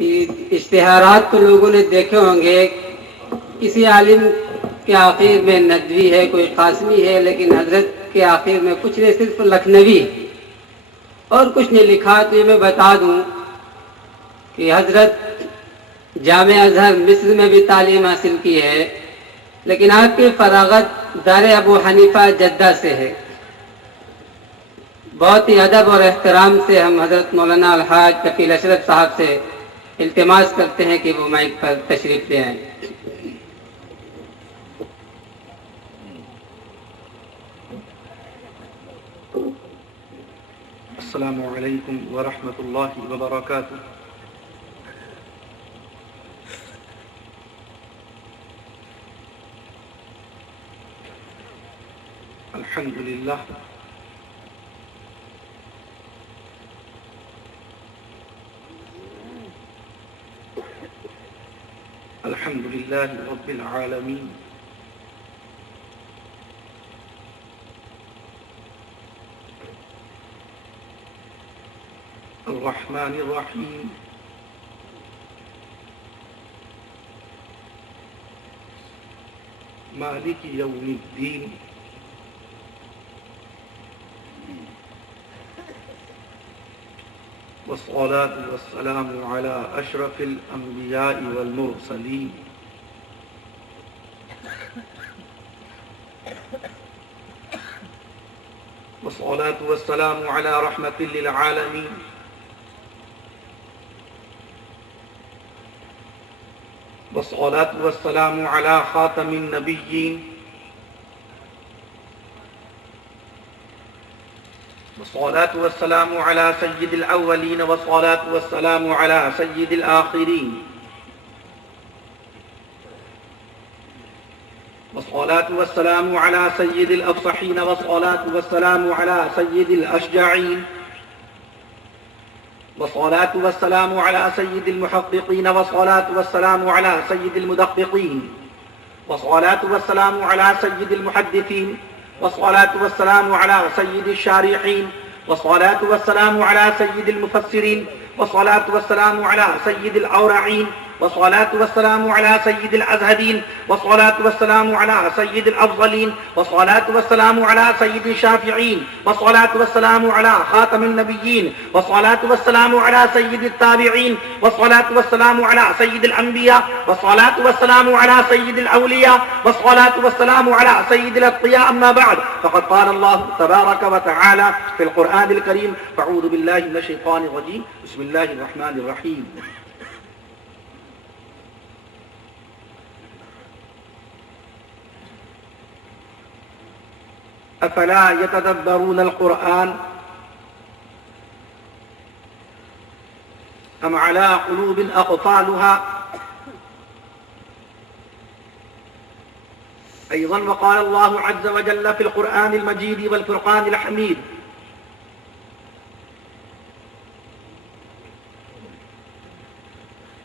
اشتہارات تو لوگوں نے دیکھے ہوں گے، کسی عالم کے آخر میں ندوی ہے، کوئی قاسمی ہے، لیکن حضرت کے آخر میں کچھ نہیں، صرف لکھنوی اور کچھ نہیں لکھا۔ تو یہ میں بتا دوں کہ حضرت جامع ازہر مصر میں بھی تعلیم حاصل کی ہے، لیکن آپ کی فراغت دار ابو حنیفہ جدہ سے ہے۔ بہت ہی ادب اور احترام سے ہم حضرت مولانا الحاج کفیل اشرف صاحب سے التماس کرتے ہیں کہ وہ مائک پر تشریف لے آئیں۔ السلام علیکم ورحمۃ اللہ وبرکاتہ۔ الحمد للہ الحمد للہ رب العالمین، الرحمن الرحیم، مالک یوم الدین، والصلاة والسلام على أشرف الأنبياء والمرسلين والصلاة والسلام على رحمة للعالمين والصلاة والسلام على خاتم النبيين والصلاة والسلام على سيد الأولين والصلاة والسلام على سيد الآخرين والصلاة والسلام على سيد الأفصحين والصلاة والسلام على سيد الأشجعين والصلاة والسلام على سيد المحققين والصلاة والسلام على سيد المدققين والصلاة والسلام على سيد المحدثين والصلاة والسلام على سيد الشارحين والصلاة والسلام على سيد المفسرين والصلاة والسلام على سيد الأورعين والصلاة والسلام على سيد الأزهدين والصلاة والسلام على سيد الأفضلين والصلاة والسلام على سيد الشافعين والصلاة والسلام على خاتم النبيين والصلاة والسلام على سيد التابعين والصلاة والسلام على سيد الأنبياء والصلاة والسلام على سيد الأولياء والصلاة والسلام على سيد الأتقياء. أما بعد، فقد قال الله تبارك وتعالى في القرآن الكريم: فأعوذ بالله من الشيطان الرجيم، بسم الله الرحمن الرحيم. افلا يتدبرون القرآن ام على قلوب اقفالها. ايضا وقال الله عز وجل في القرآن المجيد والفرقان الحميد: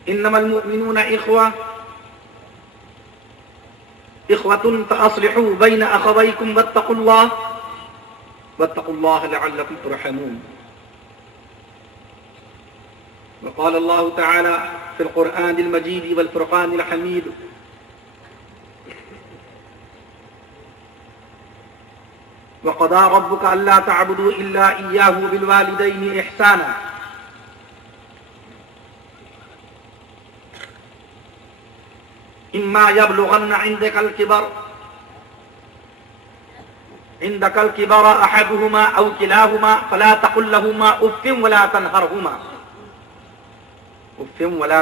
انما المؤمنون إخوة فأصلحوا بين أخويكم واتقوا الله لعلكم ترحمون. وقال الله تعالى في القرآن المجيد والفرقان الحميد: وقضى ربك ألا تعبدوا إلا إياه بالوالدين إحسانا. إما يبلغن عندك الكبر أحدهما أو كلاهما فلا تقل لهما أف ولا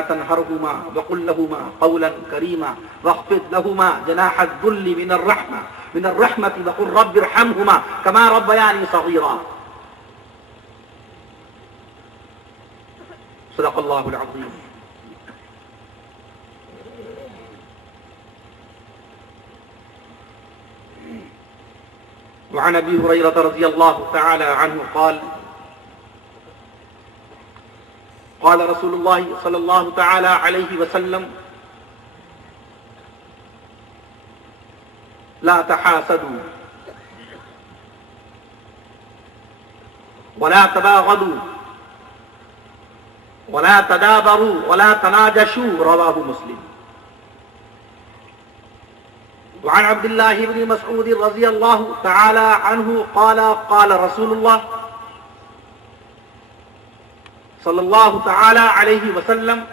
تنهرهما وقل لهما قولا كريما واخفض لهما جناح الذل من الرحمة وقل رب ارحمهما كما ربياني صغيرا. صدق الله العظيم. وعن ابي هريره رضي الله تعالى عنه قال: قال رسول الله صلى الله تعالى عليه وسلم: لا تحاسدوا ولا تباغضوا ولا تدابروا ولا تناجشوا رواه مسلم. وعن عبد الله بن مسعود رضي الله تعالى عنه قال قال رسول الله صلى الله تعالى عليه وسلم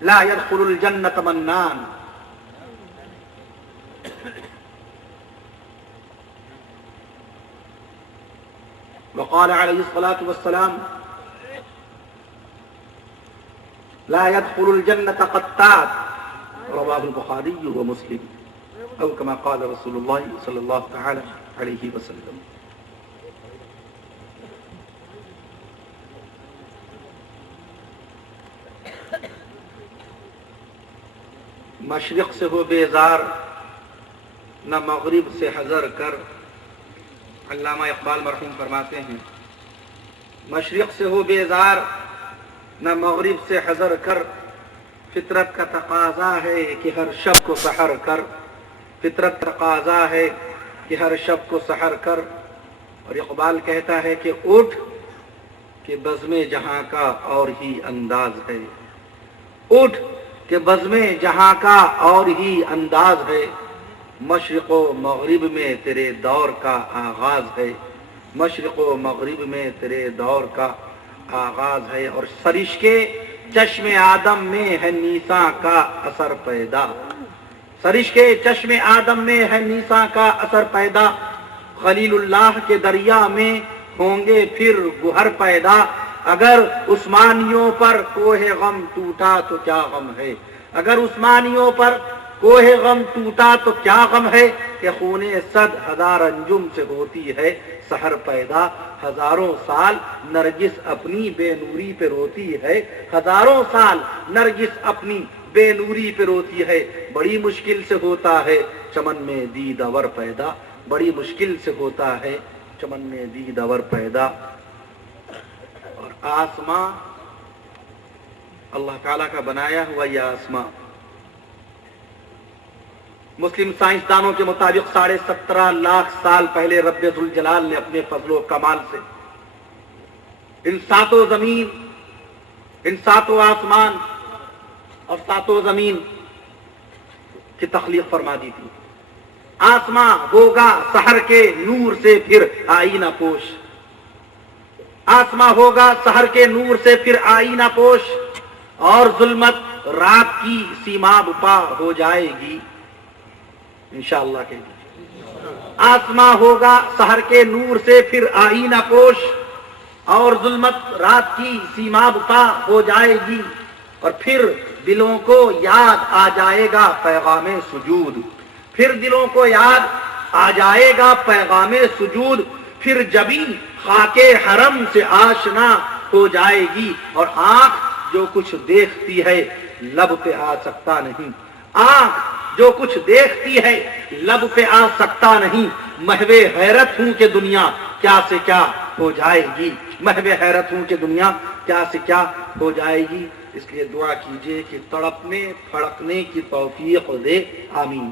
لا يدخل الجنة منان وقال عليه الصلاة والسلام لا يدخل الجنة قتات رواه البخاري ومسلم أو كما قال رسول الله صلى الله تعالى عليه وسلم. مشرق سے ہو بیزار نہ مغرب سے حذر کر. علامہ اقبال مرحوم فرماتے ہیں مشرق سے ہو بیزار نہ مغرب سے حذر کر، فطرت کا تقاضا ہے کہ ہر شب کو سحر کر. فطرت تقاضا ہے کہ ہر شب کو سحر کر. اور اقبال کہتا ہے کہ اٹھ کہ بزم جہاں کا اور ہی انداز ہے. اٹھ کہ بزم جہاں کا اور ہی انداز ہے. مشرق و مغرب میں تیرے دور کا آغاز ہے. مشرق و مغرب میں تیرے دور کا آغاز ہے. اور سرش کے چشم آدم میں ہے نیساں کا اثر پیدا. سرش کے چشم آدم میں ہے نیساں کا اثر پیدا. خلیل اللہ کے دریا میں ہوں گے پھر گہر پیدا. اگر عثمانیوں پر کوہ غم ٹوٹا تو کیا غم ہے. اگر عثمانیوں پر کوہ غم ٹوٹا تو کیا غم ہے کہ خون 100,000 انجم سے ہوتی ہے سحر پیدا. ہزاروں سال نرگس اپنی بے نوری پہ روتی ہے. ہزاروں سال نرگس اپنی بے نوری پہ روتی ہے. بڑی مشکل سے ہوتا ہے چمن میں دید اور پیدا. بڑی مشکل سے ہوتا ہے چمن میں دید اور پیدا. اور آسماں اللہ تعالیٰ کا بنایا ہوا یہ آسماں مسلم سائنسدانوں کے مطابق 17.5 لاکھ سال پہلے رب ذوالجلال نے اپنے فضل و کمال سے ان ساتوں زمین، ان ساتوں آسمان اور ساتوں زمین کی تخلیق فرما دی تھی. آسماں ہوگا سحر کے نور سے پھر آئینہ پوش. آسماں ہوگا سحر کے نور سے پھر آئینہ پوش. اور ظلمت رات کی سیماب پا ہو جائے گی انشاءاللہ کے لیے. آسماں ہوگا سحر کے نور سے پھر آئینہ پوش. اور ظلمت رات کی سیماب پا ہو جائے گی. اور پھر دلوں کو یاد آ جائے گا پیغام سجود. پھر دلوں کو یاد آ جائے گا پیغام سجود. پھر جبیں خاک حرم سے آشنا ہو جائے گی. اور آنکھ جو کچھ دیکھتی ہے لب پہ آ سکتا نہیں. آنکھ جو کچھ دیکھتی ہے لب پہ آ سکتا نہیں. محو حیرت ہوں کہ دنیا کیا سے کیا ہو جائے گی. محو حیرت ہوں کہ دنیا کیا سے کیا ہو جائے گی. اس لیے دعا کیجئے کہ تڑپنے پھڑکنے کی توفیق دے. آمین.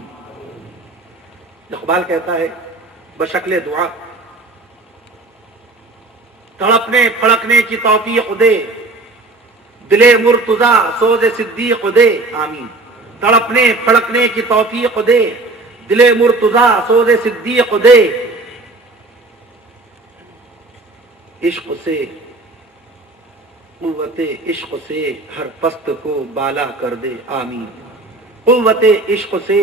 اقبال کہتا ہے بشکل دعا تڑپنے پھڑکنے کی توفیق دے. دل مرتضی سوز صدیق دے. آمین. تڑپنے پھڑکنے کی توفیق دے. دل مرتضی سوز صدیق دے. عشق سے قوت عشق سے ہر پست کو بالا کر دے. آمین. قوت عشق سے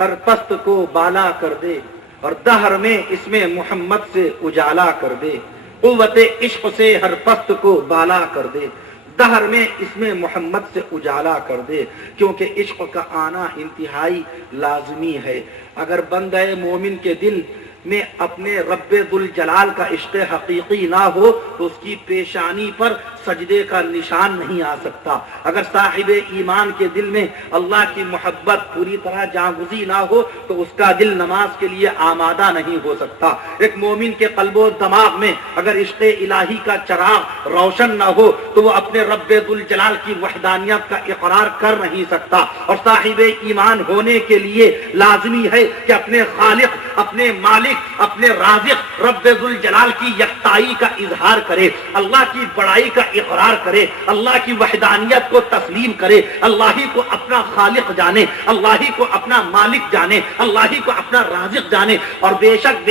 ہر پست کو بالا کر دے. اور دہر میں اس میں محمد سے اجالا کر دے. قوت عشق سے ہر پست کو بالا کر دے. دہر میں اس میں محمد سے اجالا کر دے. کیونکہ عشق کا آنا انتہائی لازمی ہے. اگر بندہ مومن کے دل میں اپنے رب ذوالجلال کا عشق حقیقی نہ ہو تو اس کی پیشانی پر سجدے کا نشان نہیں آ سکتا۔ اگر صاحب ایمان کے دل میں اللہ کی محبت پوری طرح جاگزی نہ ہو تو اس کا دل نماز کے لیے آمادہ نہیں ہو سکتا۔ ایک مومن کے قلب و دماغ میں اگر عشق الہی کا چراغ روشن نہ ہو تو وہ اپنے رب ذوالجلال کی وحدانیت کا اقرار کر نہیں سکتا۔ اور صاحب ایمان ہونے کے لیے لازمی ہے کہ اپنے خالق، اپنے مالک، اپنے رازق رب ذوالجلال کی یکتائی کا اظہار کرے، اللہ کی بڑائی کا اقرار کرے، اللہ کی وحدانیت کو تسلیم کرے، اللہ ہی کو اپنا خالق جانے، اللہ ہی کو اپنا مالک جانے، اللہ ہی کو اپنا رازق جانے، اور بے شک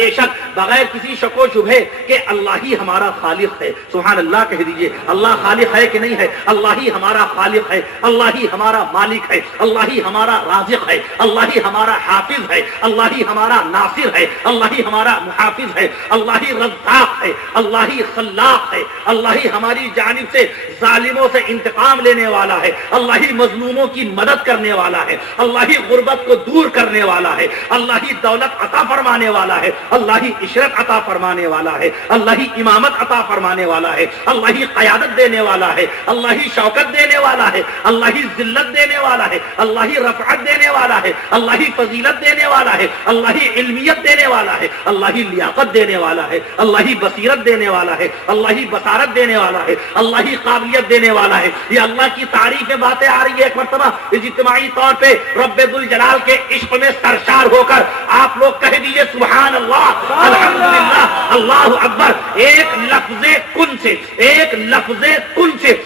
بغیر کسی شک و شبہ کہ اللہ ہی ہمارا خالق ہے۔ سبحان اللہ کہہ دیجئے، اللہ خالق ہے کہ نہیں ہے؟ اللہ ہی ہمارا خالق ہے، اللہ ہی ہمارا مالک ہے، اللہ ہی ہمارا رازق ہے، اللہ ہی ہمارا حافظ ہے، اللہ ہی ہمارا ناصر ہے، اللہ ہی ہمارا محافظ ہے، اللہ ہی رزاق ہے، اللہ ہی خلاق ہے، اللہ ہی ہماری جانب سے ظالموں سے انتقام لینے والا ہے، اللہ ہی مظلوموں کی مدد کرنے والا ہے، اللہ ہی غربت کو دور کرنے والا ہے، اللہ ہی دولت عطا فرمانے والا ہے، اللہ ہی عشرت عطا فرمانے والا ہے، اللہ ہی امامت عطا فرمانے والا ہے، اللہ ہی قیادت دینے والا ہے، اللہ ہی شوکت دینے والا ہے، اللہ ہی ذلت دینے والا ہے، اللہ ہی رفعت دینے والا ہے، اللہ ہی فضیلت دینے والا ہے، اللہ ہی علمیت دینے والا ہے، اللہ ہی لیاقت دینے والا ہے، اللہ ہی بصیرت دینے والا ہے، اللہ ہی بصارت دینے والا ہے، اللہ ہی قابلیت دینے والا ہے۔ یہ اللہ کی تعریف میں باتیں آ رہی ہے۔ ایک مرتبہ اجتماعی طور پہ رب ذوالجلال کے عشق میں سرشار ہو کر آپ لوگ کہہ دیجئے سبحان اللہ، الحمدللہ، اللہ اکبر۔ ایک لفظ کن سے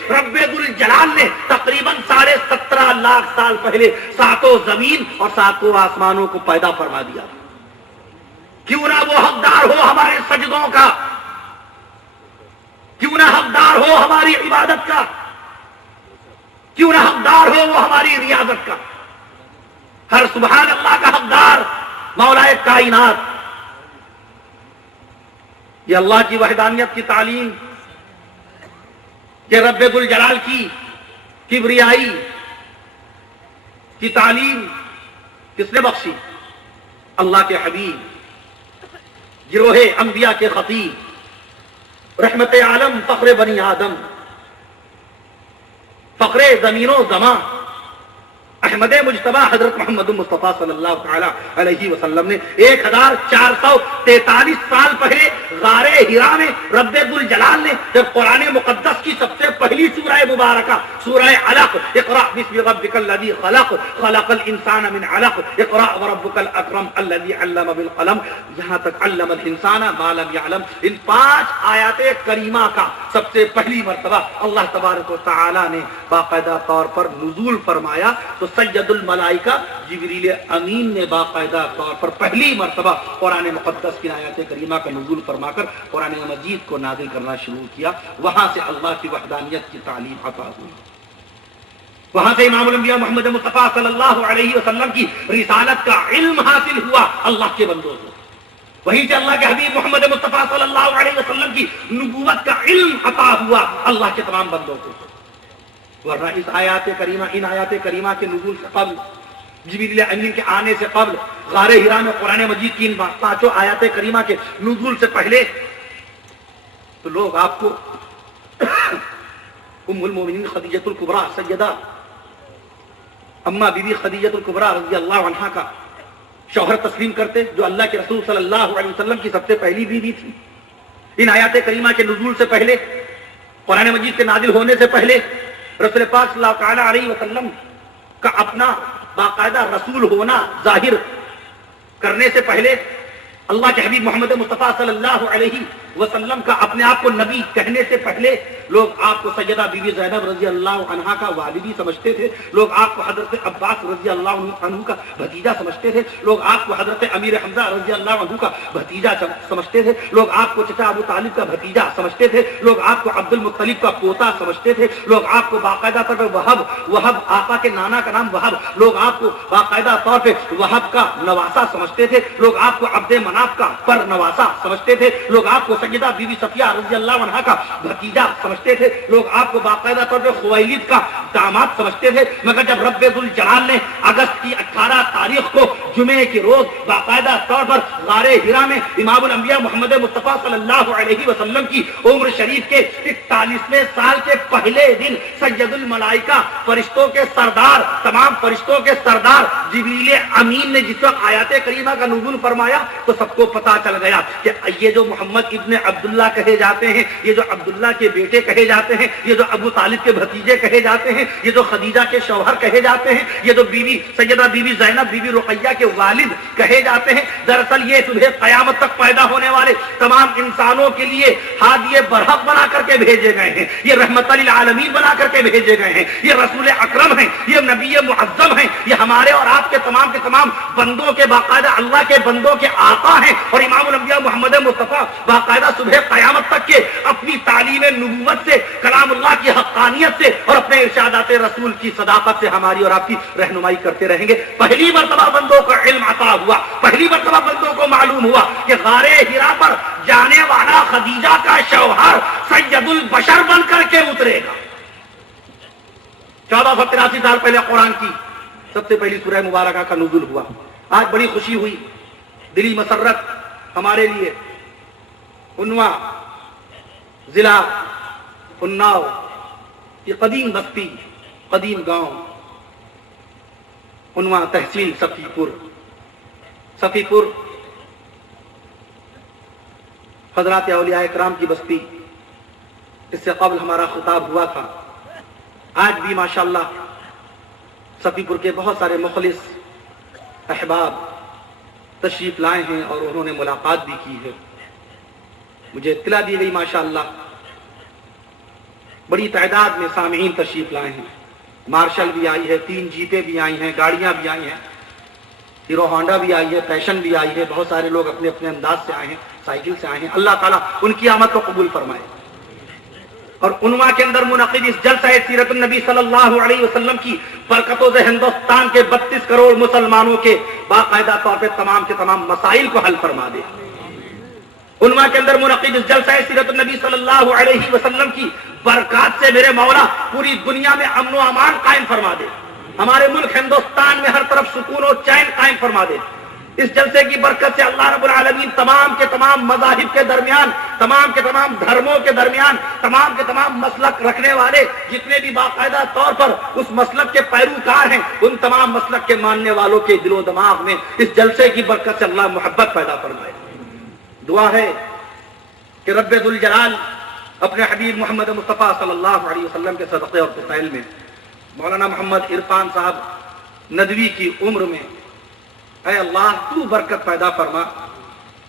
رب ذوالجلال نے تقریباً 17.5 لاکھ سال پہلے ساتوں زمین اور ساتوں آسمانوں کو پیدا فرما دیا۔ کیوں نہ وہ حقدار ہو ہمارے سجدوں کا، کیوں نہ حقدار ہو ہماری عبادت کا، کیوں نہ حقدار ہو وہ ہماری ریاضت کا۔ ہر سبحان اللہ کا حقدار مولا کائنات۔ یہ اللہ کی وحدانیت کی تعلیم، کہ رب ذوالجلال کی کبریائی کی تعلیم کس نے بخشی؟ اللہ کے حبیب، گروہ انبیاء کے خطیب، رحمت عالم، فخر بنی آدم، فخر زمین و زمان، احمد مجتبی حضرت محمد مصطفیٰ صلی اللہ تعالی علیہ وسلم نے 1443 سال پہلے غار حرا میں رب ذوالجلال نے جب قرآن مقدس کی سب سے پہلی سورہ مبارکہ سورہ علق، اقرأ بسم ربک الذی خلق خلق الانسان من علق اقرأ وربک الاکرم الذی علم بالقلم، یہاں تک علم الانسان ما لم یعلم، ان 5 آیات کریمہ کا سب سے پہلی مرتبہ اللہ تبارک و تعالی نے باقاعدہ طور پر نزول فرمایا تو سید الملائکہ جبریل امین نے باقاعدہ طور پر پہلی مرتبہ قرآن مقدس کی آیات کریمہ کا نزول فرما کر قرآن مجید کو نازل کرنا شروع کیا۔ وہاں سے اللہ کی وحدانیت کی تعلیم عطا ہوئی، وہاں سے امام الانبیاء محمد مصطفیٰ صلی اللہ علیہ وسلم کی رسالت کا علم حاصل ہوا اللہ کے بندوں کو، وہیں سے اللہ کے حبیب محمد مصطفیٰ صلی اللہ علیہ وسلم کی نبوت کا علم عطا ہوا اللہ کے تمام بندوں کو۔ ورنہ اس آیات کریمہ، ان آیات کریمہ کے نزول سے قبل، جبریل امین کے آنے سے قبل، غار حرا میں قرآن مجید کی ان 5 آیات کریمہ کے نزول سے پہلے تو لوگ آپ کو ام المومنین خدیجہ الکبریٰ، سیدہ اماں بی بی خدیجہ الکبریٰ رضی اللہ عنہا کا شوہر تسلیم کرتے، جو اللہ کے رسول صلی اللہ علیہ وسلم کی سب سے پہلی بیوی تھی۔ ان آیات کریمہ کے نزول سے پہلے، قرآن مجید کے نازل ہونے سے پہلے، رسول پاک صلی اللہ تعالی علیہ وسلم کا اپنا باقاعدہ رسول ہونا ظاہر کرنے سے پہلے، اللہ کے حبیب محمد مصطفیٰ صلی اللہ علیہ وسلم کا اپنے آپ کو نبی کہنے سے پہلے لوگ آپ کو سیدہ بی بی زینب رضی اللہ عنہا کا والدی سمجھتے تھے، لوگ آپ کو حضرت عباس رضی اللہ عنہ کا بھتیجا سمجھتے تھے، لوگ آپ کو حضرت امیر حمزہ رضی اللہ عنہ کا بھتیجا سمجھتے تھے، لوگ آپ کو چچا ابو طالب کا بھتیجا سمجھتے تھے، لوگ آپ کو عبد المطلب کا پوتا سمجھتے تھے، لوگ آپ کو باقاعدہ طور پر وہب آقا کے نانا کا نام وہب، لوگ آپ کو باقاعدہ طور پہ وہب کا نواسا سمجھتے تھے، لوگ آپ کو عبد مناف کا پر نواسا سمجھتے تھے، لوگ آپ کو سیدہ بی بی صفیہ رضی اللہ عنہا کا بھتیجا سمجھتے تھے لوگ، آپ کو باقاعدہ طور پہ خویلد کا داماد سمجھتے تھے، مگر جب رب ذوالجلال نے اگست کی 18 تاریخ کو جمعے کے روز باقاعدہ طور پر غار حرا میں امام الانبیاء محمد مصطفیٰ صلی اللہ علیہ وسلم کی عمر شریف کے 41ویں سال کے پہلے دن سید الملائکہ فرشتوں کے سردار، تمام فرشتوں کے سردار جبریل امین نے جس وقت آیات کریمہ کا نزول فرمایا تو سب کو پتا چل گیا کہ یہ جو محمد ابن عبداللہ کہے جاتے ہیں، یہ جو عبداللہ کے بیٹے کہے جاتے ہیں، یہ جو ابو طالب کے بھتیجے کہے جاتے ہیں، یہ جو خدیجہ کے شوہر کہے جاتے ہیں، یہ جو بیوی سیدہ بیوی زینب بیوی رقیہ کے والد کہے جاتے ہیں، دراصل یہ صبح قیامت تک پیدا ہونے والے تمام انسانوں کے لیے ہادی برحق بنا کر کے بھیجے گئے ہیں، یہ رحمت للعالمین بنا کر کے بھیجے گئے ہیں، یہ رسول اکرم ہیں، یہ نبی معظم ہیں، یہ ہمارے اور آپ کے تمام بندوں کے باقاعدہ اللہ کے بندوں کے آقا ہیں، اور امام الانبیاء محمد مصطفیٰ باقاعدہ صبح قیامت تک کے اپنی تعلیم نبوت سے، کلام اللہ کی حقانیت سے اور اپنے ارشادات رسول کی صداقت سے ہماری اور آپ کی رہنمائی کرتے رہیں گے۔ پہلی مرتبہ بندوں کو علم عطا ہوا، پہلی مرتبہ بندوں کو معلوم ہوا کہ غار حرا پر جانے والا خدیجہ کا شوہر سید البشر بن کر کے اترے گا۔ 1483 سال پہلے قرآن کی سب سے پہلی سورہ مبارکہ کا نزول ہوا۔ آج بڑی خوشی ہوئی، دلی مسرت ہمارے لیے۔ انواع ضلع اناؤ، یہ قدیم بستی، قدیم گاؤں، انواع تحصیل صفی پور حضرات اولیاء اکرام کی بستی۔ اس سے قبل ہمارا خطاب ہوا تھا۔ آج بھی ماشاءاللہ صفی پور کے بہت سارے مخلص احباب تشریف لائے ہیں اور انہوں نے ملاقات بھی کی ہے۔ مجھے اطلاع دی گئی ماشاءاللہ بڑی تعداد میں سامعین تشریف لائے ہیں۔ مارشل بھی آئی ہے، 3 جیپیں بھی آئی ہیں، گاڑیاں بھی آئی ہیں، ہیرو ہونڈا بھی آئی ہے، پیشن بھی آئی ہے، بہت سارے لوگ اپنے اپنے انداز سے آئے ہیں، سائیکل سے آئے ہیں۔ اللہ تعالیٰ ان کی آمد کو قبول فرمائے۔ اور عنوان کے اندر منعقد اس جلسہ سیرت النبی صلی اللہ علیہ وسلم کی برکتوں سے ہندوستان کے 32 کروڑ مسلمانوں کے باقاعدہ طور پہ تمام کے تمام مسائل کو حل فرما دے۔ عنوان کے اندر منعقد اس جلسہ سیرت النبی صلی اللہ علیہ وسلم کی برکات سے میرے مولا پوری دنیا میں امن و امان قائم فرما دے، ہمارے ملک ہندوستان میں ہر طرف سکون و چین قائم فرما دے۔ اس جلسے کی برکت سے اللہ رب العالمین تمام کے تمام مذاہب کے درمیان، تمام کے تمام دھرموں کے درمیان، تمام کے تمام مسلک رکھنے والے جتنے بھی باقاعدہ طور پر اس مسلک کے پیروکار ہیں، ان تمام مسلک کے ماننے والوں کے دل و دماغ میں اس جلسے کی برکت سے اللہ محبت پیدا فرمائے۔ دعا ہے کہ رب ذوالجلال اپنے حبیب محمد مصطفیٰ صلی اللہ علیہ وسلم کے صدقے اور فضائل میں مولانا محمد عرفان صاحب ندوی کی عمر میں اے اللہ تو برکت پیدا فرما،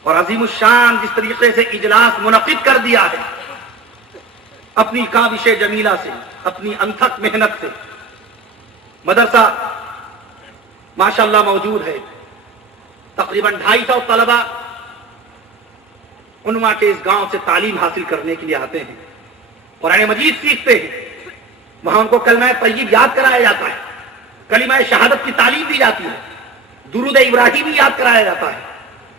اور عظیم الشان جس طریقے سے اجلاس منعقد کر دیا ہے اپنی کاوش جمیلہ سے، اپنی انتھک محنت سے۔ مدرسہ ماشاءاللہ موجود ہے، تقریباً 250 طلبہ عنوان کے اس گاؤں سے تعلیم حاصل کرنے کے لیے آتے ہیں، قرآن مجید سیکھتے ہیں، وہاں ان کو کلمہ طیب یاد کرایا جاتا ہے، کلمہ شہادت کی تعلیم دی جاتی ہے، درود ابراہیمی یاد کرایا جاتا ہے،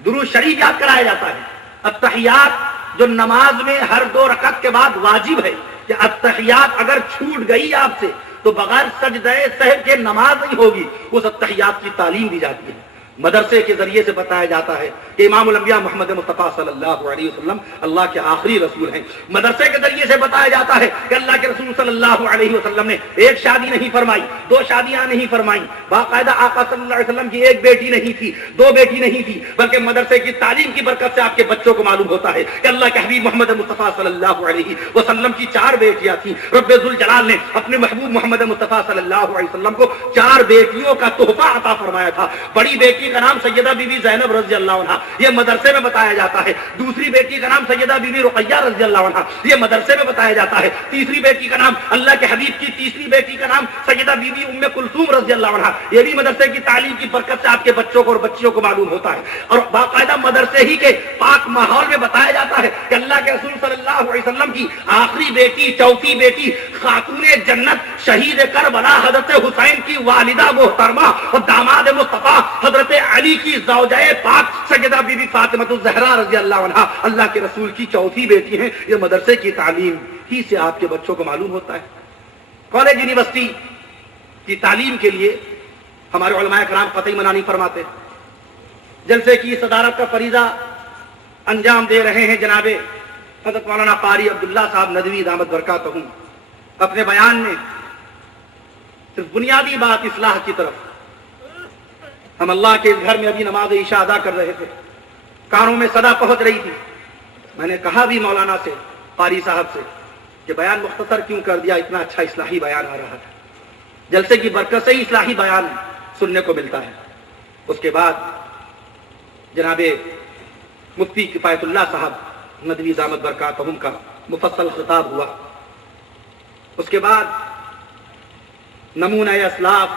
درود شریف یاد کرایا جاتا ہے، التحیات جو نماز میں ہر 2 رکعت کے بعد واجب ہے کہ التحیات اگر چھوٹ گئی آپ سے تو بغیر سجدہ سہو کے نماز نہیں ہوگی، اس التحیات کی تعلیم دی جاتی ہے۔ مدرسے کے ذریعے سے بتایا جاتا ہے کہ امام الانبیاء محمد مصطفیٰ صلی اللہ علیہ وسلم اللہ کے آخری رسول ہیں۔ مدرسے کے ذریعے سے بتایا جاتا ہے کہ اللہ کے رسول صلی اللہ علیہ وسلم نے 1 شادی نہیں فرمائی، 2 شادیاں نہیں فرمائیں، باقاعدہ آقا صلی اللہ علیہ وسلم کی 1 بیٹی نہیں تھی، 2 بیٹی نہیں تھی، بلکہ مدرسے کی تعلیم کی برکت سے آپ کے بچوں کو معلوم ہوتا ہے کہ اللہ کے حبیب محمد مصطفیٰ صلی اللہ علیہ وسلم کی 4 بیٹیاں تھیں۔ رب ذوالجلال نے اپنے محبوب محمد مصطفیٰ صلی اللہ علیہ وسلم کو 4 بیٹیوں کا تحفہ عطا فرمایا تھا۔ بڑی بیٹی کا نام سیدہ بی بی زینب رضی اللہ عنہ، یہ مدرسے میں بتایا جاتا ہے۔ دوسری بیٹی کا نام سیدہ بی بی رقیہ رضی اللہ عنہ، یہ مدرسے میں بتایا جاتا ہے۔ تیسری بیٹی کا نام اللہ کے حبیب کی تیسری بیٹی کا نام سیدہ بی بی ام کلثوم رضی اللہ عنہ، یہ بھی مدرسے کی تعلیم کی برکت سے آپ کے بچوں کو اور بچیوں کو معلوم ہوتا ہے۔ اور باقاعدہ مدرسے ہی کے پاک ماحول میں بتایا جاتا ہے کہ اللہ کے رسول صلی اللہ علیہ وسلم کی آخری بیٹی، چوتھی بیٹی، خاتون جنت، شہید کربلا حضرت حسین کی والدہ محترمہ اور داماد مصطفیٰ حضرت علی کی زوجہ پاک سیدہ بی بی فاطمہ الزہرا رضی اللہ عنہا اللہ کے رسول کی چوتھی بیٹی ہیں. یہ مدرسے کی تعلیم ہی سے آپ کے بچوں کو معلوم ہوتا ہے. کالج یونیورسٹی کی تعلیم کے لیے ہمارے علماء کرام قطعی منع نہیں فرماتے. جلسے کی صدارت کا فریضہ انجام دے رہے ہیں جناب حضرت مولانا قاری عبداللہ صاحب ندوی دامت برکاتہم. اپنے بیان میں صرف بنیادی بات اصلاح کی طرف. ہم اللہ کے گھر میں ابھی نماز عشاء ادا کر رہے تھے, کانوں میں صدا پہنچ رہی تھی. میں نے کہا بھی مولانا سے, قاری صاحب سے, کہ بیان مختصر کیوں کر دیا, اتنا اچھا اصلاحی بیان آ رہا تھا. جلسے کی برکت سے ہی اصلاحی بیان سننے کو ملتا ہے. اس کے بعد جناب مفتی کفایت اللہ صاحب ندوی دامت برکاتہم کا مفصل خطاب ہوا. اس کے بعد نمونہ اسلاف,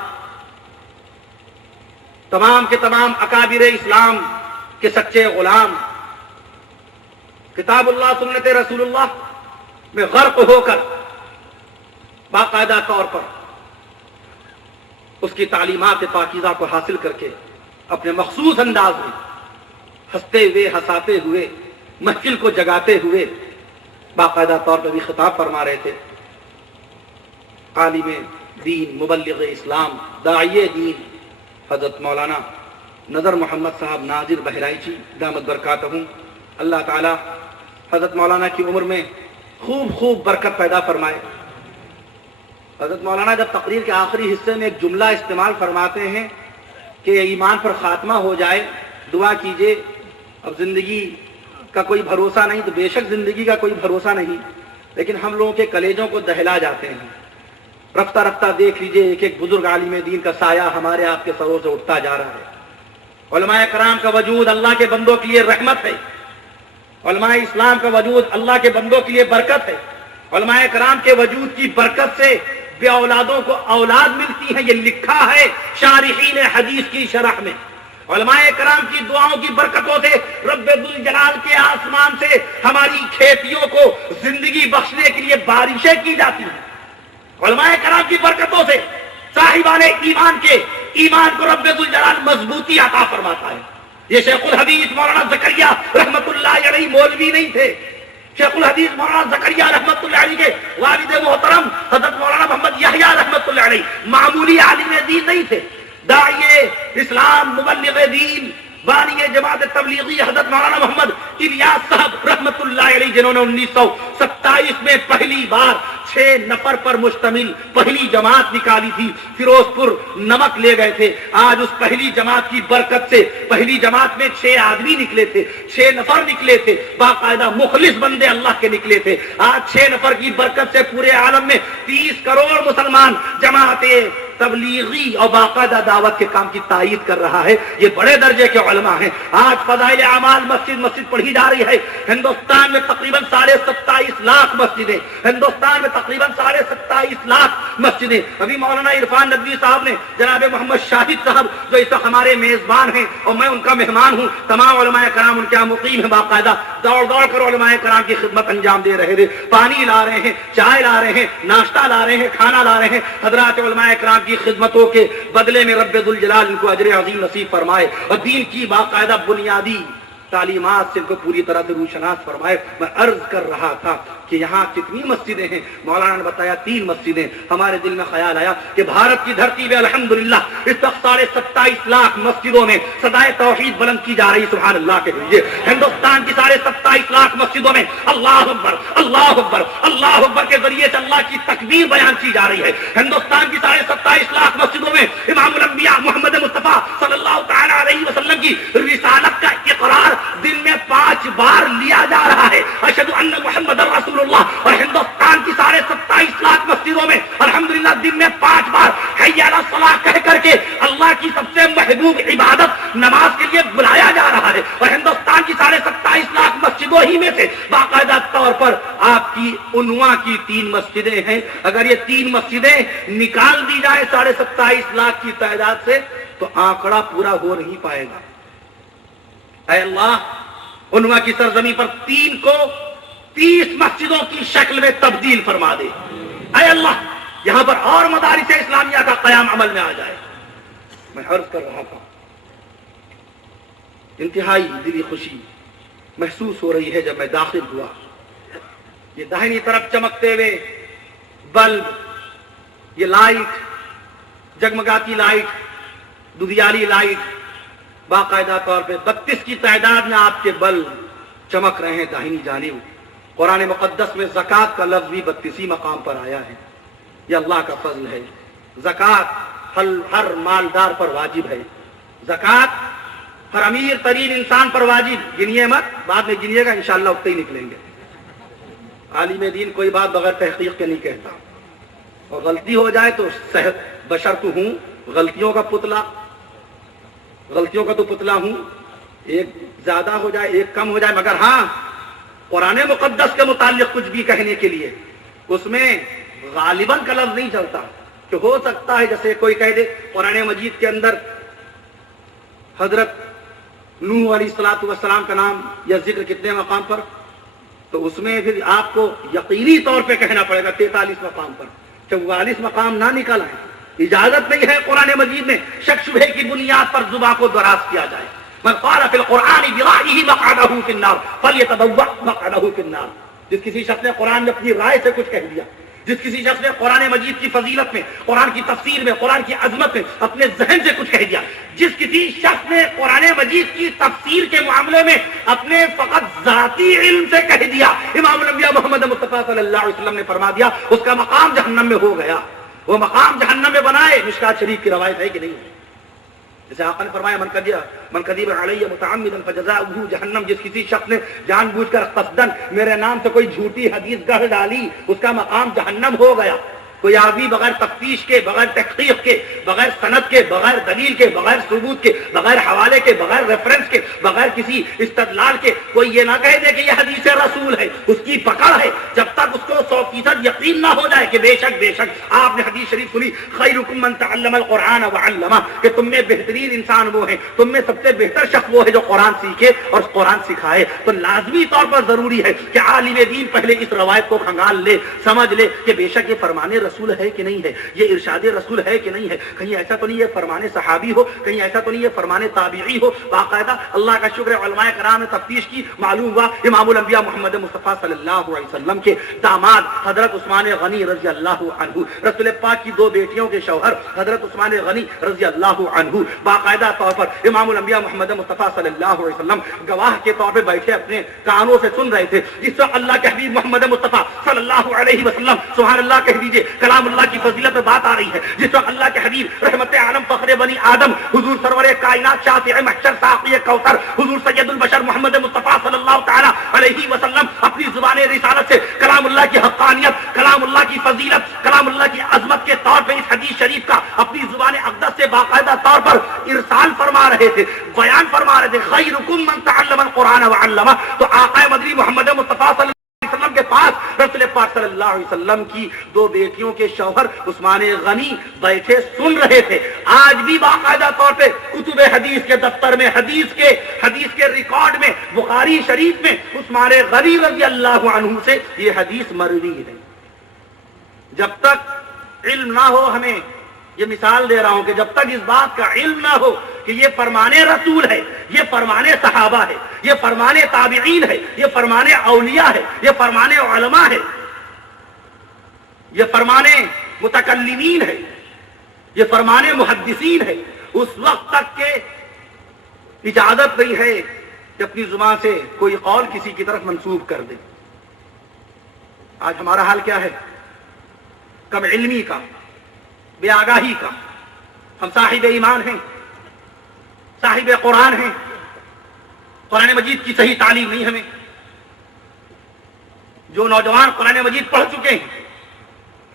تمام کے تمام اکابر اسلام کے سچے غلام کتاب اللہ سنت رسول اللہ میں غرق ہو کر باقاعدہ طور پر اس کی تعلیمات پاکیزہ کو حاصل کر کے اپنے مخصوص انداز میں ہنستے ہوئے, ہنساتے ہوئے, محفل کو جگاتے ہوئے باقاعدہ طور پر بھی خطاب فرما رہے تھے. عالم دین, مبلغ اسلام, داعی دین حضرت مولانا نظر محمد صاحب ناظر بہرائچی دامت برکاتہم. اللہ تعالی حضرت مولانا کی عمر میں خوب برکت پیدا فرمائے. حضرت مولانا جب تقریر کے آخری حصے میں ایک جملہ استعمال فرماتے ہیں کہ ایمان پر خاتمہ ہو جائے, دعا کیجئے. اب زندگی کا کوئی بھروسہ نہیں, تو بے شک زندگی کا کوئی بھروسہ نہیں, لیکن ہم لوگوں کے کلیجوں کو دہلا جاتے ہیں. رفتہ رفتہ دیکھ لیجئے ایک ایک بزرگ عالم دین کا سایہ ہمارے آپ کے سروں سے اٹھتا جا رہا ہے. علماء کرام کا وجود اللہ کے بندوں کے لیے رحمت ہے. علماء اسلام کا وجود اللہ کے بندوں کے لیے برکت ہے. علماء کرام کے وجود کی برکت سے بے اولادوں کو اولاد ملتی ہے. یہ لکھا ہے شارحین حدیث کی شرح میں. علماء کرام کی دعاؤں کی برکتوں سے رب ذوالجلال کے آسمان سے ہماری کھیتیوں کو زندگی بخشنے کے لیے بارشیں کی جاتی ہیں. علماء کرام کی برکتوں سے صاحبان ایمان کے ایمان کو رب ذوالجلال مضبوطی عطا فرماتا ہے. یہ شیخ الحدیث مولانا زکریا رحمت اللہ علیہ مولوی نہیں تھے. شیخ الحدیث مولانا زکریا رحمت اللہ علیہ کے والد محترم حضرت مولانا محمد یحییٰ رحمت اللہ علیہ معمولی عالم دین نہیں تھے. داعی اسلام, مبلغ دین, بانی جماعت تبلیغی حضرت مولانا محمد الیاس صاحب رحمت اللہ علیہ, جنہوں نے 1927 میں پہلی بار 6 نفر پر مشتمل پہلی جماعت نکالی تھی. فیروز پور نمک لے گئے تھے. آج اس پہلی جماعت کی برکت سے پہلی جماعت میں 6 آدمی نکلے تھے, 6 نفر نکلے تھے, باقاعدہ مخلص بندے اللہ کے نکلے تھے. آج 6 نفر کی برکت سے پورے عالم میں 30 کروڑ مسلمان جماعت تبلیغی اور باقاعدہ دعوت کے کام کی تائید کر رہا ہے. یہ بڑے درجے کے علماء ہیں. آج فضائل اعمال مسجد پڑھی جا رہی ہے. ہندوستان میں تقریباً 27.5 لاکھ مسجدیں, ہندوستان میں تقریباً 27.5 لاکھ مسجدیں. ابھی مولانا عرفان ندوی صاحب نے جناب محمد شاہد صاحب جو اس وقت ہمارے میزبان ہیں اور میں ان کا مہمان ہوں, تمام علماء کرام ان کے یہاں مقیم ہیں, باقاعدہ دوڑ کر علماء کرام کی خدمت انجام دے رہے تھے. پانی لا رہے ہیں, چائے لا رہے ہیں, ناشتہ لا رہے ہیں, کھانا لا رہے ہیں. حضرات علماء کرام کی خدمتوں کے بدلے میں رب ذوالجلال ان کو اجر عظیم نصیب فرمائے اور دین کی باقاعدہ بنیادی تعلیمات سے ان کو پوری طرح سے روشناس فرمائے. میں عرض کر رہا تھا کہ یہاں کتنی مسجدیں ہیں. مولانا نے بتایا 3 مسجدیں. ہمارے دل میں خیال آیا کہ بھارت کی دھرتی میں الحمدللہ اس وقت 27.5 لاکھ مسجدوں میں صدائے توحید بلند کی جا رہی. سبحان اللہ کے لیے ہندوستان کی 27.5 لاکھ مسجدوں میں اللہ اکبر اللہ اکبر اللہ اکبر کے ذریعے سے اللہ کی تکبیر بیان کی جا رہی ہے. ہندوستان کی 27.5 لاکھ مسجدوں میں امام الانبیاء محمد مصطفیٰ صلی اللہ تعالی علیہ وسلم کی رسالت کا اقرار دن میں 5 بار لیا جا رہا ہے. اشہد ان محمد رسول اللہ. اور ہندوستان کی 27.5 لاکھ مسجدوں میں الحمدللہ دن میں 5 بار حی علی الصلاۃ کہہ کر کے اللہ کی سب سے محبوب عبادت نماز کے لیے بلایا جا رہا ہے. اور ہندوستان کی 27.5 لاکھ مسجدوں ہی میں سے باقاعدہ طور پر آپ کی عنواں کی 3 مسجدیں ہیں. اگر یہ 3 مسجدیں نکال دی جائے 27.5 لاکھ کی تعداد سے تو آنکڑا پورا ہو نہیں پائے گا. اے اللہ عنواں کی سرزمین پر 3 کو 30 مسجدوں کی شکل میں تبدیل فرما دے. اے اللہ یہاں پر اور مدارس اسلامیہ کا قیام عمل میں آ جائے. میں عرض کر رہا تھا انتہائی دلی خوشی محسوس ہو رہی ہے جب میں داخل ہوا. یہ داہنی طرف چمکتے ہوئے بلب، یہ لائٹ، جگمگاتی لائٹ، ددھیالی لائٹ، باقاعدہ طور پہ 32 کی تعداد میں آپ کے بلب چمک رہے ہیں داہنی جانب. قرآن مقدس میں زکوٰۃ کا لفظ بھی 32 مقام پر آیا ہے. یہ اللہ کا فضل ہے. زکوٰۃ ہر مالدار پر واجب ہے. زکوٰۃ ہر امیر ترین انسان پر واجب. گنیے مت، بعد میں گنیے گا انشاءاللہ اٹھتے ہی نکلیں گے. عالم دین کوئی بات بغیر تحقیق کے نہیں کہتا، اور غلطی ہو جائے تو بشر تو ہوں، غلطیوں کا پتلا، غلطیوں کا تو پتلا ہوں. ایک زیادہ ہو جائے، ایک کم ہو جائے، مگر ہاں قرآن مقدس کے متعلق کچھ بھی کہنے کے لیے اس میں غالباً کا لفظ نہیں چلتا. کہ ہو سکتا ہے جیسے کوئی کہہ دے قرآن مجید کے اندر حضرت نوح علیہ الصلوۃ والسلام کا نام یا ذکر کتنے مقام پر، تو اس میں پھر آپ کو یقینی طور پہ کہنا پڑے گا 43 مقام پر. 44 مقام نہ نکل آئے. اجازت نہیں ہے قرآن مجید میں شک شبہ کی بنیاد پر زبان کو دراز کیا جائے. من قال فی القرآن برأیہ مقعدہ فی النار فلیتبوأ مقعدہ فی النار. جس کسی شخص نے قرآن میں اپنی رائے سے کچھ کہہ دیا، جس کسی شخص نے قرآن مجید کی فضیلت میں، قرآن کی تفسیر میں، قرآن کی عظمت میں اپنے ذہن سے کچھ کہہ دیا، جس کسی شخص نے قرآن مجید کی تفسیر کے معاملے میں اپنے فقط ذاتی علم سے کہہ دیا، امام الانبیاء محمد مصطفیٰ صلی اللہ علیہ وسلم نے فرما دیا اس کا مقام جہنم میں ہو گیا. وہ مقام جہنم میں بنائے. مشکات شریف کی روایت ہے کہ نہیں؟ جیسے آقا نے فرمایا من کذب علی متعمدا فجزاؤہ جہنم. جس کسی شخص نے جان بوجھ کر قصدن میرے نام سے کوئی جھوٹی حدیث گڑھ ڈالی اس کا مقام جہنم ہو گیا. کوئی آدمی بغیر تفتیش کے، بغیر تحقیق کے، بغیر سند کے، بغیر دلیل کے، بغیر ثبوت کے، بغیر حوالے کے، بغیر ریفرنس کے، بغیر کسی استدلال کے کوئی یہ نہ کہہ دے کہ یہ حدیث رسول ہے. اس کی پکڑ ہے جب تک اس کو 100% یقین نہ ہو جائے کہ بے شک آپ نے حدیث شریف سنی خیرکم من تعلم القرآن وعلمہ، کہ تم میں بہترین انسان وہ ہیں، تم میں سب سے بہتر شخص وہ ہے جو قرآن سیکھے اور قرآن سکھائے. تو لازمی طور پر ضروری ہے کہ عالم دین پہلے اس روایت کو کھنگال لے، سمجھ لے کہ بے شک یہ فرمان رسول ہے کہ نہیں ہے، یہ ارشاد رسول ہے کہ نہیں ہے. کہیں ایسا تو نہیں ہے فرمان صحابی ہو، کہیں ایسا تو نہیں ہے فرمان تابعی ہو. باقاعدہ اللہ کا شکر علماء کرام نے تفتیش کی، معلوم ہوا امام الانبیاء محمد مصطفیٰ صلی اللہ علیہ وسلم کے داماد حضرت عثمان غنی رضی اللہ عنہ، رسول پاک کی 2 بیٹیوں کے شوہر حضرت عثمان غنی رضی اللہ عنہ باقاعدہ طور پر امام الانبیاء محمد مصطفیٰ صلی اللہ علیہ وسلم گواہ کے طور پہ بیٹھے اپنے کانوں سے سن رہے تھے. جس وقت اللہ کے حبیب محمد مصطفیٰ صلی اللہ علیہ وسلم، سبحان اللہ کہہ دیجئے، کلام اللہ کی فضیلت پہ بات آ رہی ہے، جس وقت اللہ کے حبیب رحمت عالم فخر بنی آدم حضور سرور کائنات شافع محشر ساقی کوثر حضور سید البشر محمد مصطفیٰ صلی اللہ تعالی علیہ وسلم اپنی زبان رسالت سے کلام اللہ کی حقانیت، کلام اللہ کی فضیلت، کلام اللہ کی عظمت کے طور پہ اس حدیث شریف کا اپنی زبان اقدس سے باقاعدہ طور پر ارسال فرما رہے تھے، بیان فرما رہے تھے. خیرکم من تعلم القرآن وعلمہ. تو آقا مدنی محمد مصطفیٰ صلی وسلم کے پاس رسول پاک صلی اللہ علیہ وسلم کی 2 بیٹیوں کے شوہر عثمان غنی بیٹھے سن رہے تھے. آج بھی باقاعدہ طور پہ کتب حدیث کے دفتر میں حدیث کے ریکارڈ میں بخاری شریف میں عثمان غنی رضی اللہ عنہ سے یہ حدیث مروی ہے. جب تک علم نہ ہو، ہمیں یہ مثال دے رہا ہوں کہ جب تک اس بات کا علم نہ ہو کہ یہ فرمان رسول ہے، یہ فرمان صحابہ ہے، یہ فرمان تابعین ہے، یہ فرمان اولیاء ہے، یہ فرمان علماء ہے، یہ فرمان متکلمین ہے، یہ فرمان محدثین ہے، اس وقت تک کہ اجازت نہیں ہے کہ اپنی زبان سے کوئی قول کسی کی طرف منسوب کر دے. آج ہمارا حال کیا ہے؟ کم علمی کا، بے آگاہی کا. ہم صاحب ایمان ہیں، صاحب قرآن ہیں، قرآن مجید کی صحیح تعلیم نہیں ہمیں. جو نوجوان قرآن مجید پڑھ چکے ہیں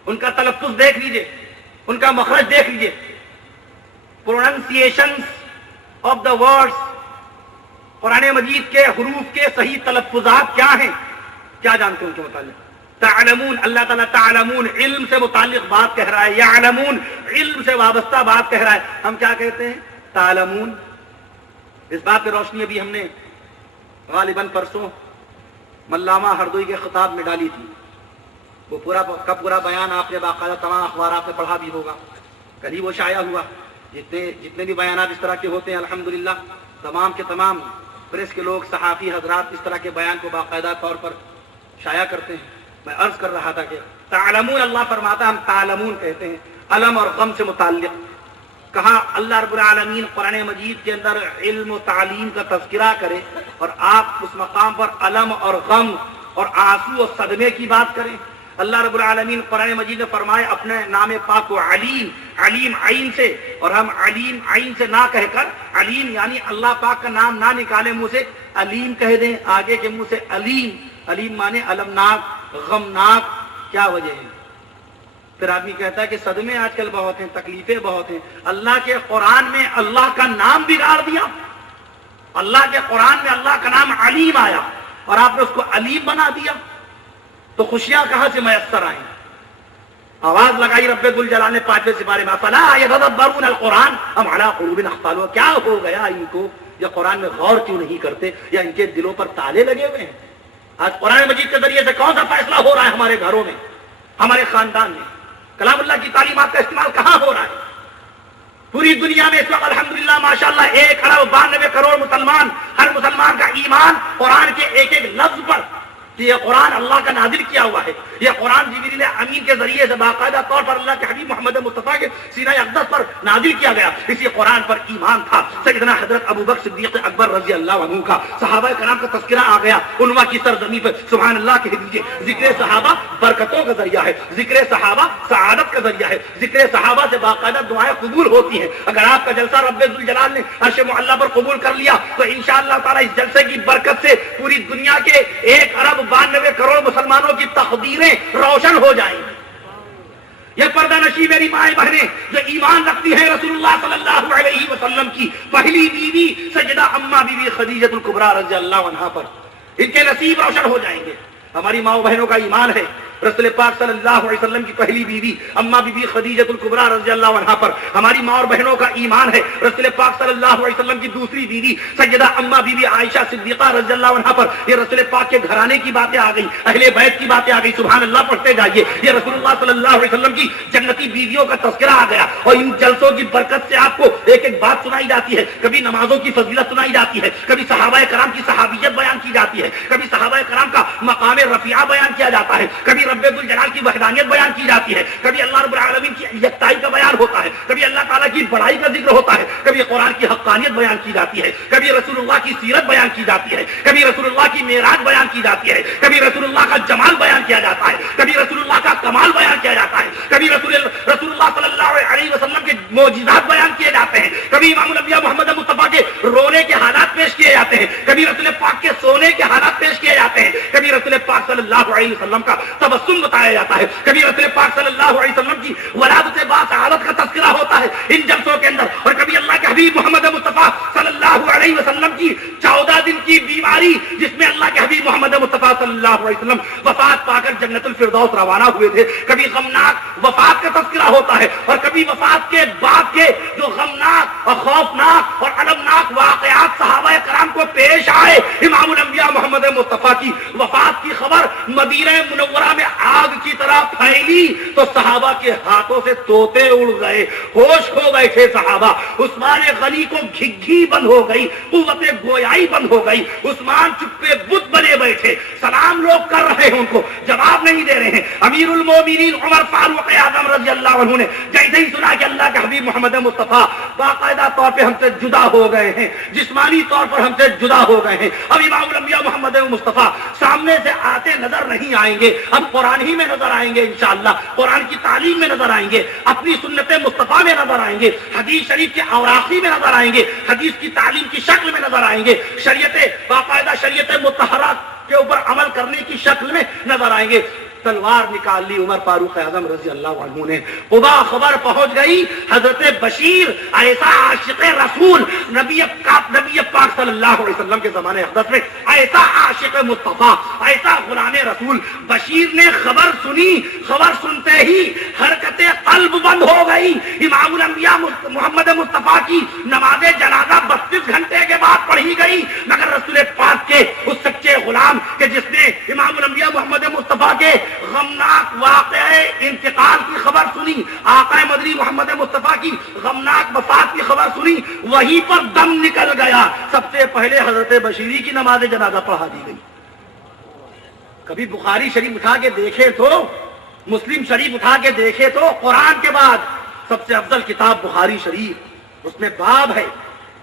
ان کا تلفظ دیکھ لیجئے، ان کا مخرج دیکھ لیجئے، پروننسیشنز آف دا ورڈز، قرآن مجید کے حروف کے صحیح تلفظات کیا ہیں، کیا جانتے ہیں ان کے متعلق؟ تعلمون، اللہ تعالیٰ تعلمون علم سے متعلق بات کہہ رہا ہے، یعلمون علم سے وابستہ بات کہہ رہا ہے. ہم کیا کہتے ہیں؟ تعلمون. اس بات پہ روشنی ابھی ہم نے غالباً پرسوں ملامہ ہردوئی کے خطاب میں ڈالی تھی. وہ پورا بیان آپ نے باقاعدہ تمام اخبارات میں پڑھا بھی ہوگا. کل ہی وہ شائع ہوا. جتنے بھی بیانات اس طرح کے ہوتے ہیں الحمدللہ تمام کے تمام پریس کے لوگ، صحافی حضرات اس طرح کے بیان کو باقاعدہ طور پر شائع کرتے ہیں. میں عرض کر رہا تھا کہ تعلمون، اللہ فرماتا ہے ہم تعلمون کہتے ہیں علم اور غم سے متعلق. کہا اللہ رب العالمین قرآن مجید کے اندر علم و تعلیم کا تذکرہ کرے اور آپ اس مقام پر علم اور غم اور آنسو اور صدمے کی بات کریں. اللہ رب العالمین قرآن مجید نے فرمائے اپنے نام پاک کو علیم، علیم عین سے، اور ہم علیم عین سے نہ کہہ کر علیم یعنی اللہ پاک کا نام نہ نکالے منہ سے، علیم کہہ دیں آگے کے منہ سے. علیم، علیم مانے المناک، غمناک. کیا وجہ ہے؟ پھر آدمی کہتا ہے کہ صدمے آج کل بہت ہیں، تکلیفیں بہت ہیں. اللہ کے قرآن میں اللہ کا نام بگاڑ دیا. اللہ کے قرآن میں اللہ کا نام علیم آیا اور آپ نے اس کو علیم بنا دیا، تو خوشیاں کہاں سے میسر آئیں؟ آواز لگائی رب ذوالجلال نے 5ویں سپارے میں، فلا یتدبرون القرآن ام علی قلوب اقفالها. کیا ہو گیا ان کو؟ یہ قرآن میں غور کیوں نہیں کرتے؟ یا ان کے دلوں پر تالے لگے ہوئے ہیں؟ آج قرآن مجید کے ذریعے سے کون سا فیصلہ ہو رہا ہے ہمارے گھروں میں، ہمارے خاندان میں؟ کلام اللہ کی تعلیمات کا استعمال کہاں ہو رہا ہے؟ پوری دنیا میں اس وقت الحمدللہ ماشاءاللہ 1.92 کروڑ مسلمان، ہر مسلمان کا ایمان قرآن کے ایک ایک لفظ پر کہ یہ قرآن اللہ کا نازل کیا ہوا ہے. یہ قرآن جبریل امین کے ذریعے سے باقاعدہ طور پر اللہ کے حبیب محمد مصطفیٰ کے سینہ اقدس پر نازل کیا گیا. اسی قرآن پر ایمان تھا سیدنا حضرت ابوبکر صدیق اکبر رضی اللہ عنہ کا. صحابہ کرام کا تذکرہ آ گیا عنوا کی سرزمین پر. سبحان اللہ کہہ دیجیے. ذکر صحابہ برکتوں کا ذریعہ ہے، ذکر صحابہ سعادت کا ذریعہ ہے، ذکر صحابہ سے باقاعدہ دعائیں قبول ہوتی ہیں. اگر آپ کا جلسہ رب ذوالجلال نے عرش معلیٰ پر قبول کر لیا تو انشاءاللہ تعالیٰ اس جلسے کی برکت سے پوری دنیا کے 1.92 کروڑ مسلمانوں کی تقدیریں روشن ہو جائیں گی. یہ پردہ نشی میری مائیں بہنیں جو ایمان رکھتی ہیں رسول اللہ صلی اللہ علیہ وسلم کی پہلی بیوی سیدہ اماں بی بی خدیجہ الکبریٰ رضی اللہ عنہا پر، ان کے نصیب روشن ہو جائیں گے. ہماری ماں بہنوں کا ایمان ہے رسول پاک صلی اللہ علیہ وسلم کی پہلی بیوی اماں بی بی خدیجہ الکبریٰ رضی اللہ عنہا پر. ہماری ماں اور بہنوں کا ایمان ہے رسول پاک صلی اللہ علیہ وسلم کی دوسری بیوی سیدہ اماں بی بی عائشہ صدیقہ رضی اللہ عنہا پر. یہ رسول پاک کے گھرانے کی باتیں آ گئی، اہل بیت کی باتیں آ گئی. سبحان اللہ پڑھتے جائیے. یہ رسول اللہ صلی اللہ علیہ وسلم کی جنتی بیویوں کا تذکرہ آ گیا اور ان جلسوں کی برکت سے آپ کو ایک ایک بات سنائی جاتی ہے. کبھی نمازوں کی فضیلت سنائی جاتی ہے، کبھی صحابہ کرام کی صحابیت بیان کی جاتی ہے، کبھی صحابہ کرام کا مقام رفیعہ بیان کیا جاتا ہے، کبھی رب ذوالجلال کی وحدانیت بیان کی جاتی ہے، کبھی اللہ رب العالمین کی یکتائی کا بیان ہوتا ہے، کبھی اللہ تعالیٰ کی بڑائی کا ذکر ہوتا ہے، کبھی قرآن کی حقانیت بیان کی جاتی ہے، کبھی رسول اللہ کی سیرت بیان کی جاتی ہے، کبھی رسول اللہ کی معراج بیان کی جاتی ہے، کبھی رسول اللہ کا جمال بیان کیا جاتا ہے، کبھی رسول اللہ کا کمال بیان کیا جاتا ہے، کبھی رسول اللہ صلی اللہ علیہ وسلم کے معجزات بیان کیے جاتے ہیں، کبھی امام الانبیاء محمد مصطفیٰ کے رونے کے حالات پیش کیے جاتے ہیں، کبھی رسول پاک کے سونے کے حالات پیش کیے جاتے ہیں، کبھی رسول پاک صلی اللہ علیہ وسلم کا تبسم بتایا جاتا ہے، کبھی رسول پاک صلی اللہ علیہ وسلم کی ولادت باسعادت کا تذکرہ ہوتا ہے ان جلسوں کے اندر، اور کبھی اللہ کے حبیب محمد مصطفیٰ صلی اللہ علیہ وسلم کی 14 دن کی بیماری جس میں اللہ کے حبیب محمد مصطفیٰ صلی اللہ علیہ وسلم وفات پا کر جنت الفردوس روانہ ہوئے تھے. کبھی غمناک وفات کا تذکرہ ہوتا ہے اور کبھی وفات کے بعد کے جو غمناک اور خوفناک اور المناک واقعات صحابہ کرام کو پیش آئے. امام الانبیاء محمد مصطفیٰ کی وفات کی خبر مدینہ منورہ میں آگ کی طرح پھیلی تو صحابہ کے ہاتھوں سے طوطے اڑ گئے، ہوش ہو بیٹھے صحابہ. عثمان غنی کو گھگھی بند ہو گئی، قوت گویائی بند ہو گئی. عثمان چپے بت بنے بیٹھے، سلام لوگ کر رہے ہیں، ان کو جواب نہیں دے رہے ہیں. امیر المومنین عمر فاروق اعظم رضی اللہ عنہ نے جیسے ہی سنا کہ اللہ کے حبیب محمد مصطفیٰ باقاعدہ طور پہ ہم سے جدا ہو گئے ہیں، جسمانی طور پر ہم سے جدا ہو گئے ہیں، اب امام الانبیاء محمد مصطفیٰ سامنے سے آتے نظر نہیں آئیں گے، اب قرآن ہی میں نظر آئیں گے انشاءاللہ، قرآن کی تعلیم میں نظر آئیں گے، اپنی سنت مصطفیٰ میں نظر آئیں گے، حدیث شریف کے اوراقی میں نظر آئیں گے، حدیث کی تعلیم کی شکل میں نظر آئیں گے، شریعت باقاعدہ شریعت مطہرہ کے اوپر عمل کرنے کی شکل میں نظر آئیں گے. تلوار نکال لی عمر فاروق اعظم رضی اللہ عنہ نے. قبا خبر پہنچ گئی حضرت بشیر ایسا عاشق رسول نبی پاک صلی اللہ علیہ وسلم کے زمانے اقدس میں ایسا عاشق مصطفیٰ ایسا غلام رسول بشیر نے خبر سنی. خبر سنتے ہی حرکت قلب بند ہو گئی. امام الانبیاء محمد مصطفیٰ کی نماز جنازہ 32 گھنٹے کے بعد پڑھی گئی، مگر رسول پاک کے اس سچے غلام کہ جس نے امام الانبیاء محمد مصطفیٰ کے غمناک واقعہ انتقال کی خبر سنی، آقا مدنی محمد مصطفیٰ کی غمناک وفات کی خبر سنی وہیں پر دم نکل گیا. سب سے پہلے حضرت بشیری کی نماز جنازہ پڑھا دی گئی. کبھی بخاری شریف اٹھا کے دیکھے تو، مسلم شریف اٹھا کے دیکھے تو قرآن کے بعد سب سے افضل کتاب بخاری شریف. اس میں باب ہے،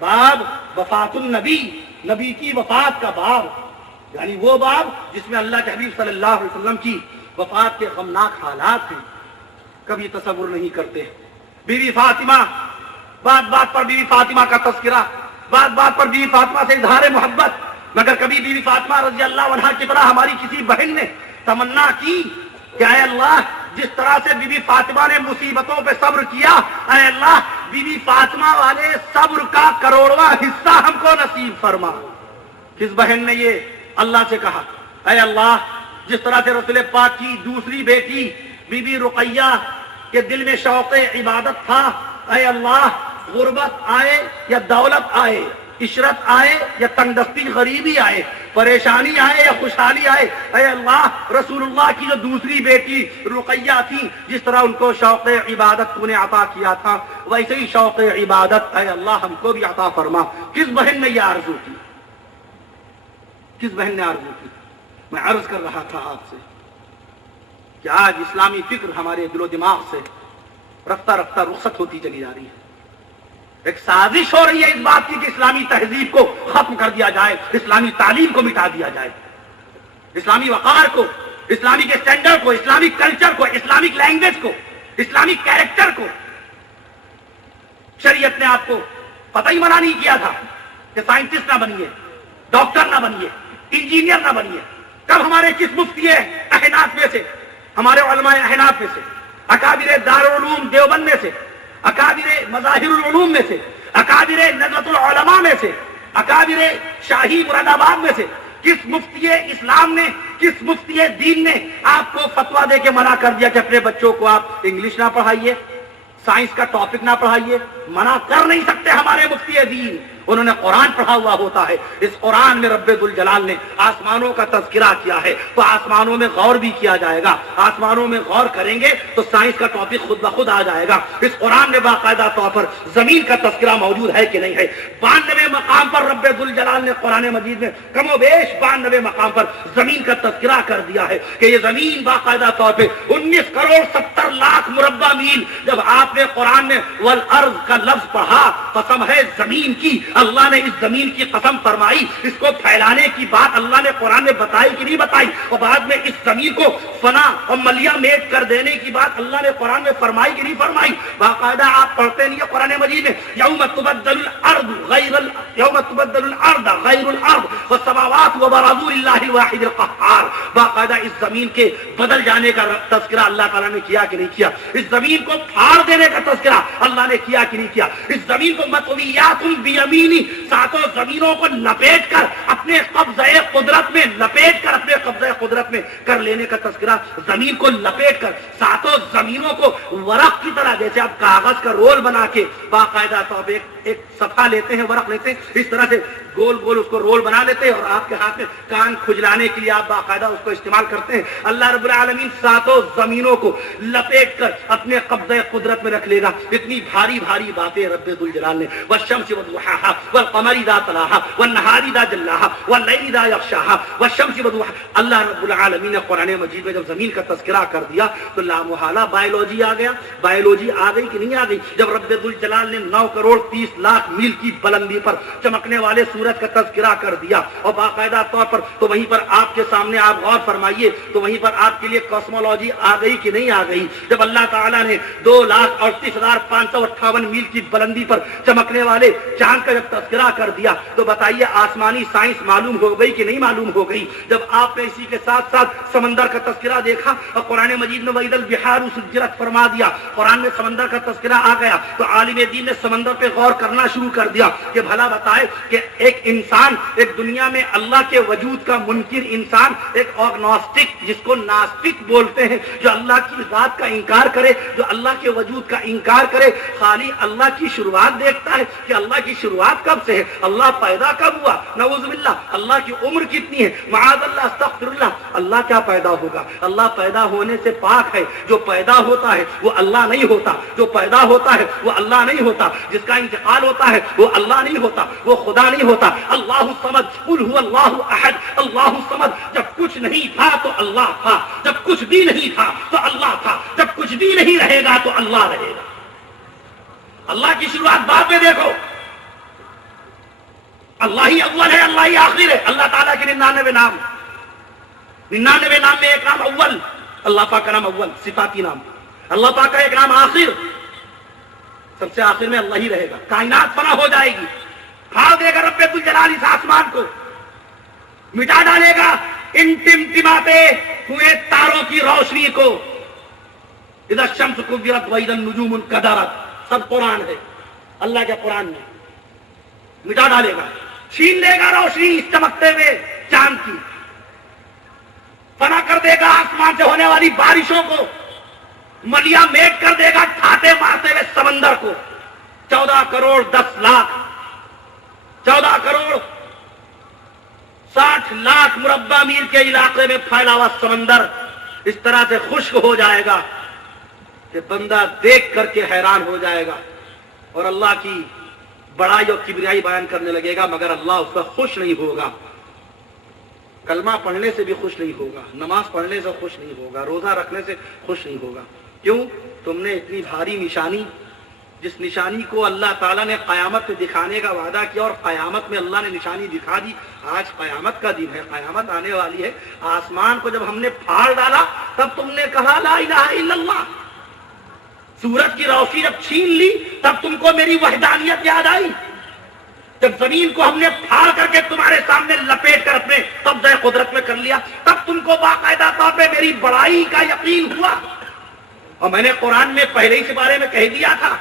باب وفات النبی، نبی کی وفات کا باب، یعنی وہ باب جس میں اللہ کے حبیب صلی اللہ علیہ وسلم کی وفات کے غمناک حالات ہیں. کبھی تصور نہیں کرتے. بی بی فاطمہ، بات بات پر بی بی فاطمہ کا تذکرہ، بات بات پر بی بی فاطمہ سے اظہار محبت، مگر کبھی بی بی فاطمہ رضی اللہ عنہا کی طرح ہماری کسی بہن نے تمنا کی کہ اے اللہ جس طرح سے بی بی فاطمہ نے مصیبتوں پہ صبر کیا، اے اللہ بی بی فاطمہ والے صبر کا کروڑواں حصہ ہم کو نصیب فرما. کس بہن نے یہ اللہ سے کہا؟ اے اللہ جس طرح سے رسول پاک کی دوسری بیٹی بی بی رقیہ کے دل میں شوق عبادت تھا، اے اللہ غربت آئے یا دولت آئے، عشرت آئے یا تنگ دستی غریبی آئے، پریشانی آئے یا خوشحالی آئے، اے اللہ رسول اللہ کی جو دوسری بیٹی رقیہ تھی جس طرح ان کو شوق عبادت تو نے عطا کیا تھا ویسے ہی شوق عبادت اے اللہ ہم کو بھی عطا فرما. کس بہن نے یہ آرزو کی؟ کس بہن نے آرزو کی؟ میں عرض کر رہا تھا آپ سے کہ آج اسلامی فکر ہمارے دل و دماغ سے رفتہ رفتہ رخصت ہوتی چلی جا رہی ہے. ایک سازش ہو رہی ہے اس بات کی کہ اسلامی تہذیب کو ختم کر دیا جائے، اسلامی تعلیم کو مٹا دیا جائے، اسلامی وقار کو، اسلامی کے اسٹینڈرڈ کو، اسلامک کلچر کو، اسلامک لینگویج کو، اسلامک کیریکٹر کو. شریعت نے آپ کو پتہ ہی منع نہیں کیا تھا کہ سائنٹسٹ نہ بنیے، ڈاکٹر نہ بنیے، انجینئر نہ بنیے. کب ہمارے کس مفتی احناف میں سے، ہمارے علماء احناف میں سے، اکابر دارالعلوم دیوبند میں سے، اکابر مظاہر العلوم میں سے، اکابر نظرت العلماء میں سے، اکابر شاہی مراد آباد میں سے کس مفتی اسلام نے، کس مفتی دین نے آپ کو فتویٰ دے کے منع کر دیا کہ اپنے بچوں کو آپ انگلش نہ پڑھائیے، سائنس کا ٹاپک نہ پڑھائیے؟ منع کر نہیں سکتے ہمارے مفتی دین. انہوں نے قرآن پڑھا ہوا ہوتا ہے. اس قرآن میں رب ذوالجلال نے آسمانوں کا تذکرہ کیا ہے تو آسمانوں میں غور بھی کیا جائے گا. آسمانوں میں غور کریں گے تو سائنس کا ٹاپک خود بخود آ جائے گا. اس قرآن میں باقاعدہ طور پر زمین کا تذکرہ موجود ہے کہ نہیں ہے. 92 مقام پر رب ذوالجلال نے قرآن مجید میں کم و بیش 92 مقام پر زمین کا تذکرہ کر دیا ہے کہ یہ زمین باقاعدہ طور پہ 19 کروڑ 70 لاکھ مربع میل. جب آپ نے قرآن میں والارض کا لفظ پڑھا، قسم ہے زمین کی، اللہ نے اس زمین کی قسم فرمائی. اس کو پھیلانے کی بات اللہ نے قرآن میں بتائی کہ نہیں بتائی؟ اور بعد میں اس زمین کو فنا اور ملیا میٹ کر دینے کی بات اللہ نے قرآن میں فرمائی کہ نہیں فرمائی؟ باقاعدہ آپ پڑھتے نہیں ہیں قرآن مجید میں یوم تبدل الارض غیر الارض والسماوات وبرزوا للہ الواحد القہار. باقاعدہ اس زمین کے بدل جانے کا تذکرہ اللہ تعالیٰ نے کیا کہ نہیں کیا؟ اس زمین کو پھاڑ دینے کا تذکرہ اللہ نے کیا کہ نہیں کیا؟ اس زمین کو مطویات بیمینی، ساتوں زمینوں کو لپیٹ کر اپنے قبضہ قدرت میں لپیٹ کر اپنے قبضہ قدرت میں کر لینے کا تذکرہ. زمین کو لپیٹ کر ساتوں زمینوں کو ورق کی طرح، جیسے آپ کاغذ کا رول بنا کے باقاعدہ طور پہ ایک صفحہ لیتے ہیں، ورق لیتے ہیں، اس طرح سے گول گول اس کو رول بنا لیتے ہیں اور آپ کے ہاتھ میں کان کھجلانے کے لیے آپ باقاعدہ اس کو استعمال کرتے ہیں. اللہ رب العالمین ساتوں زمینوں کو لپیٹ کر اپنے قبضہ قدرت میں رکھ لے گا. اتنی بھاری بھاری باتیں رب ذوالجلال نے والشمس وضحاها والقمر اذا تلاها والنهار اذا جلاها والليل اذا يغشاها والشمس وضحاها. اللہ رب العالمین نے قرآن مجید میں جب زمین کا تذکرہ کر دیا تو لامحالہ بایولوجی آ گیا. بایولوجی آ گئی کہ نہیں آ گئی؟ جب رب ذوالجلال نے 9 کروڑ 30 لاکھ میل کی بلندی پر چمکنے والے سورج کا تذکرہ کر دیا اور باقاعدہ طور پر تو وہیں پر آپ کے سامنے آپ غور فرمائیے تو وہیں پر آپ کے لیے کاسمولوجی آ گئی کہ نہیں آ گئی؟ جب اللہ تعالیٰ نے 2,38,558 میل کی بلندی پر چمکنے والے چاند کا جب تذکرہ کر دیا تو بتائیے آسمانی سائنس معلوم ہو گئی کہ نہیں معلوم ہو گئی؟ جب آپ نے اسی کے ساتھ ساتھ سمندر کا تذکرہ دیکھا اور قرآن مجید میں وَإِذَا الْبِحَارُ سُجِّرَتْ فرما دیا، قرآن میں سمندر کا تذکرہ آ گیا تو عالم دین نے سمندر پہ غور کرنا شروع کر دیا کہ بھلا بتائے کہ ایک انسان ایک دنیا میں اللہ کے وجود کا منکر انسان، ایک اگنوسٹک جس کو ناستک بولتے ہیں، جو اللہ کی ذات کا انکار کرے، جو اللہ کے وجود کا انکار کرے، خالی اللہ کی شروعات دیکھتا ہے کہ اللہ کی شروعات کب سے ہے، اللہ پیدا کب ہوا، نعوذ باللہ، اللہ کی عمر کتنی ہے، معاذ اللہ، استغفر اللہ، اللہ کیا پیدا ہوگا، اللہ پیدا ہونے سے پاک ہے، جو پیدا ہوتا ہے وہ اللہ نہیں ہوتا، جو پیدا ہوتا ہے وہ اللہ نہیں ہوتا، جس کا انتقال ہوتا ہے وہ اللہ نہیں ہوتا، وہ خدا نہیں ہوتا۔ اللہ الصمد، قل هو اللہ احد، اللہ الصمد، جب کچھ نہیں تھا تو اللہ تھا، جب کچھ بھی نہیں تھا تو اللہ تھا، جب کچھ بھی نہیں رہے گا تو اللہ رہے گا۔ اللہ کی شروعات بعد میں دیکھو، اللہ ہی اول ہے، اللہ ہی آخر ہے۔ اللہ تعالیٰ کے 99 نام، 99 نام میں ایک نام اول، اللہ پاک کا نام اول، صفاتی نام، اللہ پاک کا ایک نام آخر، سب سے آخر میں اللہ ہی رہے گا۔ کائنات فنا ہو جائے گی، کھا دے گا رب الجلال اس آسمان کو، مٹا ڈالے گا ان ٹمٹماتے ہوئے تاروں کی روشنی کو، اذا الشمس کورت واذا النجوم انکدرت، سب قرآن ہے، اللہ کے قرآن میں مٹا ڈالے گا، چھین لے گا روشنی اس چمکتے ہوئے چاند کی، فنا کر دے گا آسمان سے ہونے والی بارشوں کو، ملیا میٹ کر دے گا ٹھاٹے مارتے ہوئے سمندر کو۔ 14 کروڑ 10 لاکھ، 14 کروڑ 60 لاکھ مربع میل کے علاقے میں پھیلا ہوا سمندر اس طرح سے خشک ہو جائے گا کہ بندہ دیکھ کر کے حیران ہو جائے گا اور اللہ کی بڑائی اور کبریائی بیان کرنے لگے گا، مگر اللہ اس پر خوش نہیں ہوگا۔ کلمہ پڑھنے سے بھی خوش نہیں ہوگا، نماز پڑھنے سے خوش نہیں ہوگا، روزہ رکھنے سے خوش نہیں ہوگا۔ کیوں؟ تم نے اتنی بھاری نشانی، جس نشانی کو اللہ تعالیٰ نے قیامت میں دکھانے کا وعدہ کیا اور قیامت میں اللہ نے نشانی دکھا دی۔ آج قیامت کا دن ہے، قیامت آنے والی ہے، آسمان کو جب ہم نے پھاڑ ڈالا تب تم نے کہا لا الہ الا اللہ، سورج کی روشنی جب چھین لی تب تم کو میری وحدانیت یاد آئی، جب زمین کو ہم نے پھاڑ کر کے تمہارے سامنے لپیٹ کر اپنے قبضہ قدرت میں کر لیا تب تم کو باقاعدہ طور پہ میری بڑائی کا یقین ہوا۔ اور میں نے قرآن میں پہلے ہی اس بارے میں کہہ دیا تھا،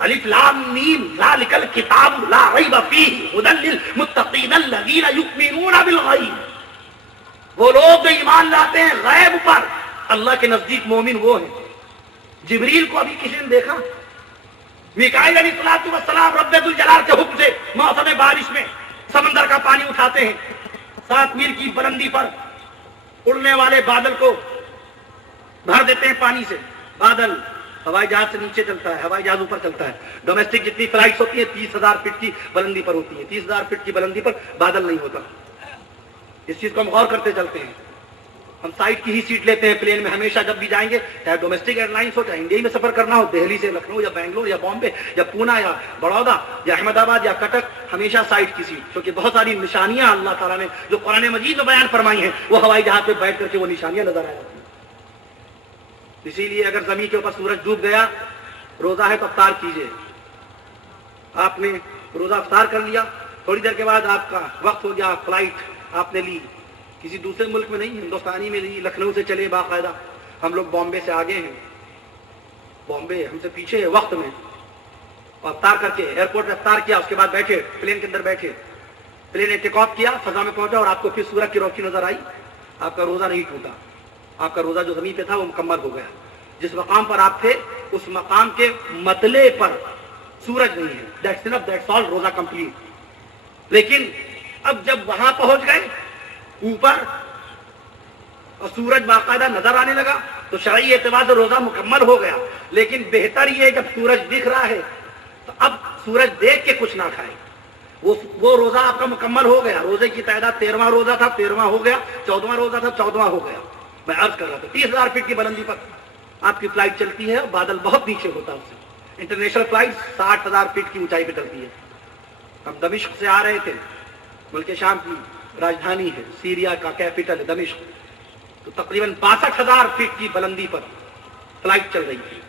الف لام میم ذالک الکتاب لا ریب فیہ ھدی للمتقین الذین یؤمنون بالغیب، وہ لوگ جو ایمان لاتے ہیں غیب پر، اللہ کے نزدیک مومن وہ ہیں۔ جبریل کو ابھی کسی نے دیکھا؟ میکائیل علیہ السلام رب الجلال کے حکم سے موسم بارش میں سمندر کا پانی اٹھاتے ہیں، 7 میل کی بلندی پر اڑنے والے بادل کو بھر دیتے ہیں پانی سے۔ بادل ہوائی جہاز سے نیچے چلتا ہے، ہوائی جہاز اوپر چلتا ہے۔ ڈومیسٹک جتنی فلائٹس ہوتی ہیں 30,000 فٹ کی بلندی پر ہوتی ہیں، 30,000 فٹ کی بلندی پر بادل نہیں ہوتا۔ اس چیز کو ہم غور کرتے چلتے ہیں۔ ہم سائڈ کی ہی سیٹ لیتے ہیں پلین میں ہمیشہ، جب بھی جائیں گے، چاہے ڈومیسٹک ایئر لائنس ہو، چاہے انڈیا میں سفر کرنا ہو، دہلی سے لکھنؤ یا بنگلور یا بامبے یا پونا یا بڑودا یا احمد آباد یا کٹک، ہمیشہ سائڈ کی سیٹ، کیونکہ بہت ساری نشانیاں اللہ تعالیٰ نے جو قرآن مجید میں بیان فرمائی ہیں وہ ہوائی جہاز پہ بیٹھ کر کے وہ نشانیاں نظر آ جاتی ہیں۔ اسی لیے اگر زمین کے اوپر سورج ڈوب گیا، روزہ ہے تو افطار کیجیے۔ آپ نے روزہ افطار کر لیا، تھوڑی دیر کے بعد آپ کا وقت ہو گیا، فلائٹ آپ نے لی، کسی دوسرے ملک میں نہیں، ہندوستانی میں لی، لکھنؤ سے چلے باقاعدہ، ہم لوگ بامبے سے آگے ہیں، بامبے ہم سے پیچھے ہے وقت میں، اور افطار کر کے ایئرپورٹ میں افطار کیا، اس کے بعد بیٹھے پلین کے اندر، بیٹھے پلین نے ٹیک آف کیا، فضا میں پہنچا اور آپ کو پھر سورج کی روشنی نظر آئی، آپ کا روزہ نہیں ٹوٹا، آپ کا روزہ جو زمین پہ تھا وہ مکمل ہو گیا۔ جس مقام پر آپ تھے اس مقام کے مطلع پر سورج نہیں ہے، دیٹس انف، دیٹس آل، روزہ کمپلیٹ۔ لیکن اب جب وہاں پہنچ گئے اوپر اور سورج باقاعدہ نظر آنے لگا تو شرعی اعتبار سے روزہ مکمل ہو گیا۔ لیکن بہتر یہ جب سورج دکھ رہا ہے تو اب سورج دیکھ کے کچھ نہ کھائے، وہ روزہ آپ کا مکمل ہو گیا۔ روزے کی تعداد 13واں روزہ تھا، 13واں ہو گیا، 14واں روزہ تھا، 14واں ہو گیا۔ میں عرض کر رہا تھا 30,000 فٹ کی بلندی پر آپ کی فلائٹ چلتی ہے، بادل بہت نیچے ہوتا ہے اس سے۔ انٹرنیشنل فلائٹ 60,000 فٹ کی اونچائی پہ چلتی ہے۔ ہم دمشق سے آ رہے تھے، ملک شام کی راجدھانی ہے، سیریا کا کیپٹل ہے دمشق، تو تقریباً 62,000 فٹ کی بلندی پر فلائٹ چل رہی تھی۔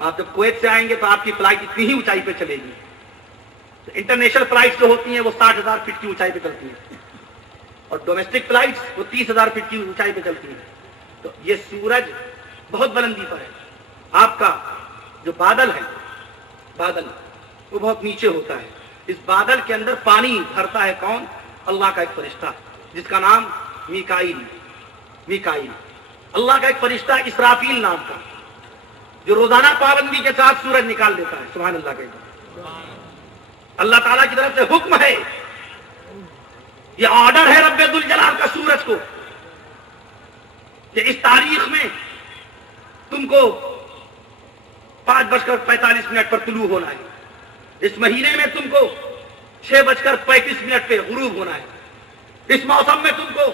آپ جب کویت سے آئیں گے تو آپ کی فلائٹ اتنی ہی اونچائی پہ چلے گی۔ انٹرنیشنل فلائٹ جو ہوتی ہیں وہ 60,000 فٹ کی اونچائی پہ چلتی ہیں، اور ڈومیسٹک فلائٹس وہ 30,000 فٹ کی اونچائی پہ چلتی ہیں۔ تو یہ سورج بہت بلندی پر ہے، آپ کا جو بادل ہے بادل وہ بہت نیچے ہوتا ہے. اس بادل کے اندر پانی بھرتا ہے کون؟ اللہ کا ایک فرشتہ جس کا نام میکائیل. اللہ کا ایک فرشتہ اسرافیل نام کا جو روزانہ پابندی کے ساتھ سورج نکال دیتا ہے. سبحان اللہ کے اللہ تعالیٰ کی طرف سے حکم ہے، یہ آرڈر ہے رب ذوالجلال کا سورج کو کہ اس تاریخ میں تم کو 5:45 پر طلوع ہونا ہے، اس مہینے میں تم کو 6:35 پہ غروب ہونا ہے، اس موسم میں تم کو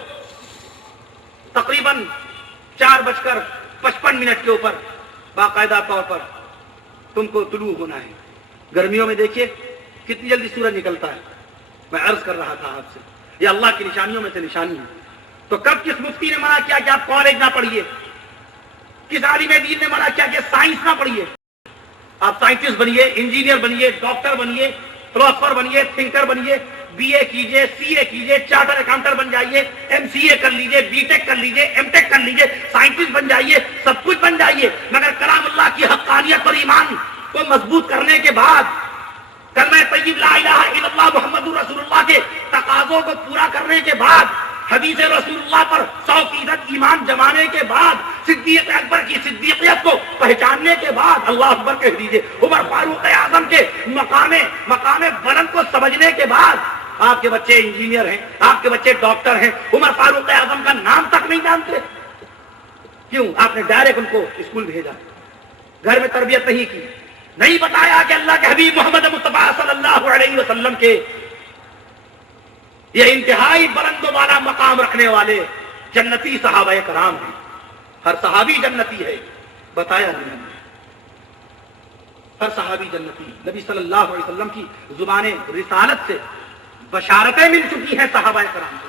تقریباً 4:55 کے اوپر باقاعدہ طور پر تم کو طلوع ہونا ہے. گرمیوں میں دیکھیے کتنی جلدی سورج نکلتا ہے. میں عرض کر رہا تھا آپ سے یہ اللہ کی نشانیوں میں سے نشانی ہے. تو کب کس مفتی نے منع کیا کہ آپ کالج نہ پڑھیے؟ کس عالم دین نے منع کیا کہ سائنس نہ پڑھیے؟ آپ سائنٹسٹ بنیے، انجینئر بنیے، ڈاکٹر بنیے، فلاسفر بنیے، تھنکر بنیے، بی اے کیجئے، سی اے کیجئے، چارٹر اکاؤنٹر بن جائیے، ایم سی اے کر لیجئے، بی ٹیک کر لیجئے، ایم ٹیک کر لیجئے، سائنٹسٹ بن جائیے، سب کچھ بن جائیے، مگر کلام اللہ کی حقانیت اور ایمان کو مضبوط کرنے کے بعد، کلمہ طیب لا الہ الا اللہ محمد رسول اللہ کے تقاضوں کو پورا کرنے کے بعد، حدیث رسول اللہ پر 100% ایمان جمانے کے بعد، صدیق اکبر کی صدیقیت کو پہچاننے کے بعد، اللہ اکبر کہہ دیجئے، عمر فاروق اعظم کے مقام بلند کو سمجھنے کے بعد، آپ کے بچے انجینئر ہیں، آپ کے بچے ڈاکٹر ہیں، عمر فاروق اعظم کا نام تک نہیں جانتے. کیوں؟ آپ نے ڈائریکٹ ان کو اسکول بھیجا، گھر میں تربیت نہیں کی، نہیں بتایا کہ اللہ کے حبیب محمد مصطفیٰ صلی اللہ علیہ وسلم کے یہ انتہائی بلند و بالا مقام رکھنے والے جنتی صحابہ کرام ہیں. ہر صحابی جنتی ہے، بتایا نہیں ہم نے. ہر صحابی جنتی. نبی صلی اللہ علیہ وسلم کی زبان رسالت سے بشارتیں مل چکی ہیں صحابہ کرام کو.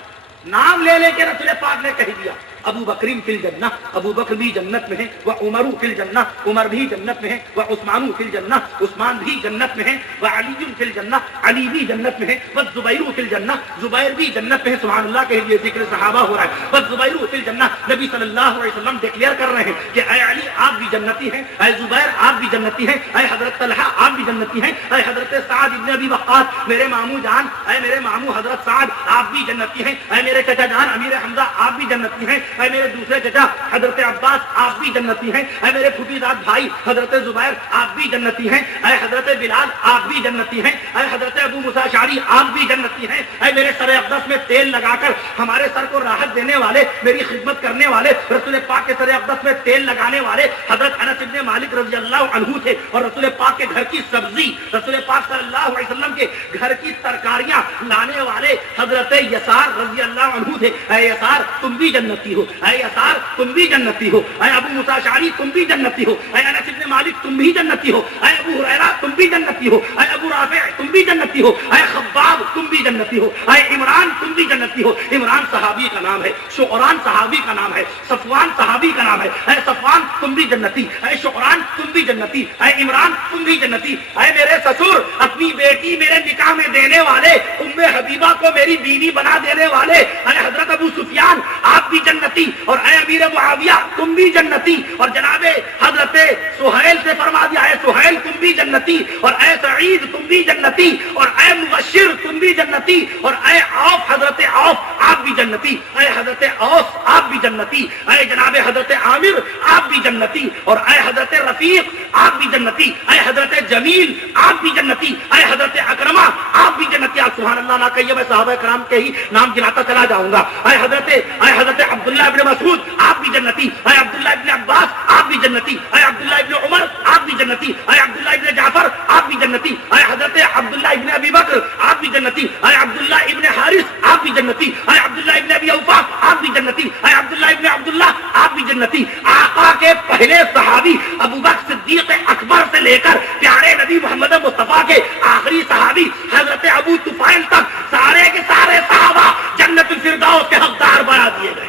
نام لے لے کے رسول پاک نے کہہ دیا ابو بکرین فی الجنہ، ابو بکر بھی جنت میں ہے، وہ عمر فی الجنہ، عمر بھی جنت میں ہے، وہ عثمان فی الجنہ، عثمان بھی جنت میں ہے، وہ علی فی الجنہ، علی بھی جنت میں ہے، وہ زبیر فی الجنہ، زبیر بھی جنت میں ہے. سبحان اللہ کے لیے ذکر صحابہ ہو رہا ہے. وہ زبیر فی الجنہ. نبی صلی اللہ علیہ وسلم ڈکلیئر کر رہے ہیں کہ اے علی آپ بھی جنتی ہیں، اے زبیر آپ بھی جنتی ہیں، اے حضرت طلحہ آپ بھی جنتی ہیں، اے حضرت سعد ابن ابی وقاص میرے ماموں جان، اے میرے ماموں حضرت سعد آپ بھی جنتی ہیں، اے میرے چچا جان امیر حمزہ آپ بھی جنتی ہیں، اے میرے دوسرے چچا حضرت عباس آپ بھی جنتی ہیں، اے میرے پھوپھی داد بھائی حضرت زبیر آپ بھی جنتی ہیں، اے حضرت بلال آپ بھی جنتی ہیں، اے حضرت ابو موسیٰ اشعری آپ بھی جنتی ہیں، اے میرے سر اقدس میں تیل لگا کر ہمارے سر کو راحت دینے والے، میری خدمت کرنے والے، رسول پاک کے سر اقدس میں تیل لگانے والے حضرت انس بن مالک رضی اللہ عنہ تھے. اور رسول پاک کے گھر کی سبزی، رسول پاک صلی اللہ علیہ وسلم کے گھر کی ترکاریاں لانے والے حضرت یسار رضی اللہ عنہ تھے. اے یسار تم بھی جنتی ہو، اے یسار تم بھی جنتی ہو، اے ابو موسیٰ اشعری تم بھی جنتی ہو، اے انس بن مالک تم بھی جنتی ہو، اے ابو ہریرہ تم بھی جنتی ہو، اے ابو رافع تم بھی جنتی ہو، اے خباب تم بھی جنتی ہو، اے عمران تم بھی جنتی ہو. عمران صحابی کا نام ہے، شعران صحابی کا نام ہے، صفوان صحابی کا نام ہے. اے صفوان تم بھی جنتی، اے شعران تم بھی جنتی، اے عمران تم بھی جنتی. اے میرے سسر اپنی بیٹی میرے نکاح میں دینے والے، ام حبیبہ کو میری بیوی بنا دینے والے، اے حضرت ابو سفیان آپ بھی جنتی، اور اے امیر معاویہ تم بھی جنتی. اور جناب حضرت سہیل سے فرما دیا اے سہیل تم بھی جنتی، اور اے سعید تم بھی جنتی، اور اے مبشر تم بھی جنتی، اور اے عوف حضرت عوف آپ بھی جنتی، اے حضرت اوس آپ بھی جنتی، اے جناب حضرت عامر آپ بھی جنتی، اور اے حضرت رفیق آپ بھی جنتی، اے حضرت جمیل آپ بھی جنتی، اے حضرت اکرمہ آپ بھی جنتی. آپ سبحان اللہ نہ کہیے، میں صحابہ کرام کے ہی نام گناتا چلا جاؤں گا. اے حضرت عبداللہ ابن مسعود آپ بھی جنتی، اے عبداللہ ابن عباس آپ بھی جنتی، اے عبداللہ ابن عمر آپ بھی جنتی، اے عبداللہ ابن جعفر آپ بھی جنتی، اے حضرت عبداللہ ابن ابی بکر آپ بھی جنتی، اے عبداللہ ابن حارث آپ بھی جنتی، اے عبداللہ ابن ابی اوفا آپ بھی جنتی، اے عبداللہ ابن عبداللہ آپ بھی جنتی. آقا کے پہلے صحابی ابو بکر صدیق اکبر سے لے کر پیارے نبی محمد مصطفیٰ کے آخری صحابی حضرت ابو طفیل تک سارے کے سارے صحابہ جنت الفردوس کے حقدار بنا دیے گئے.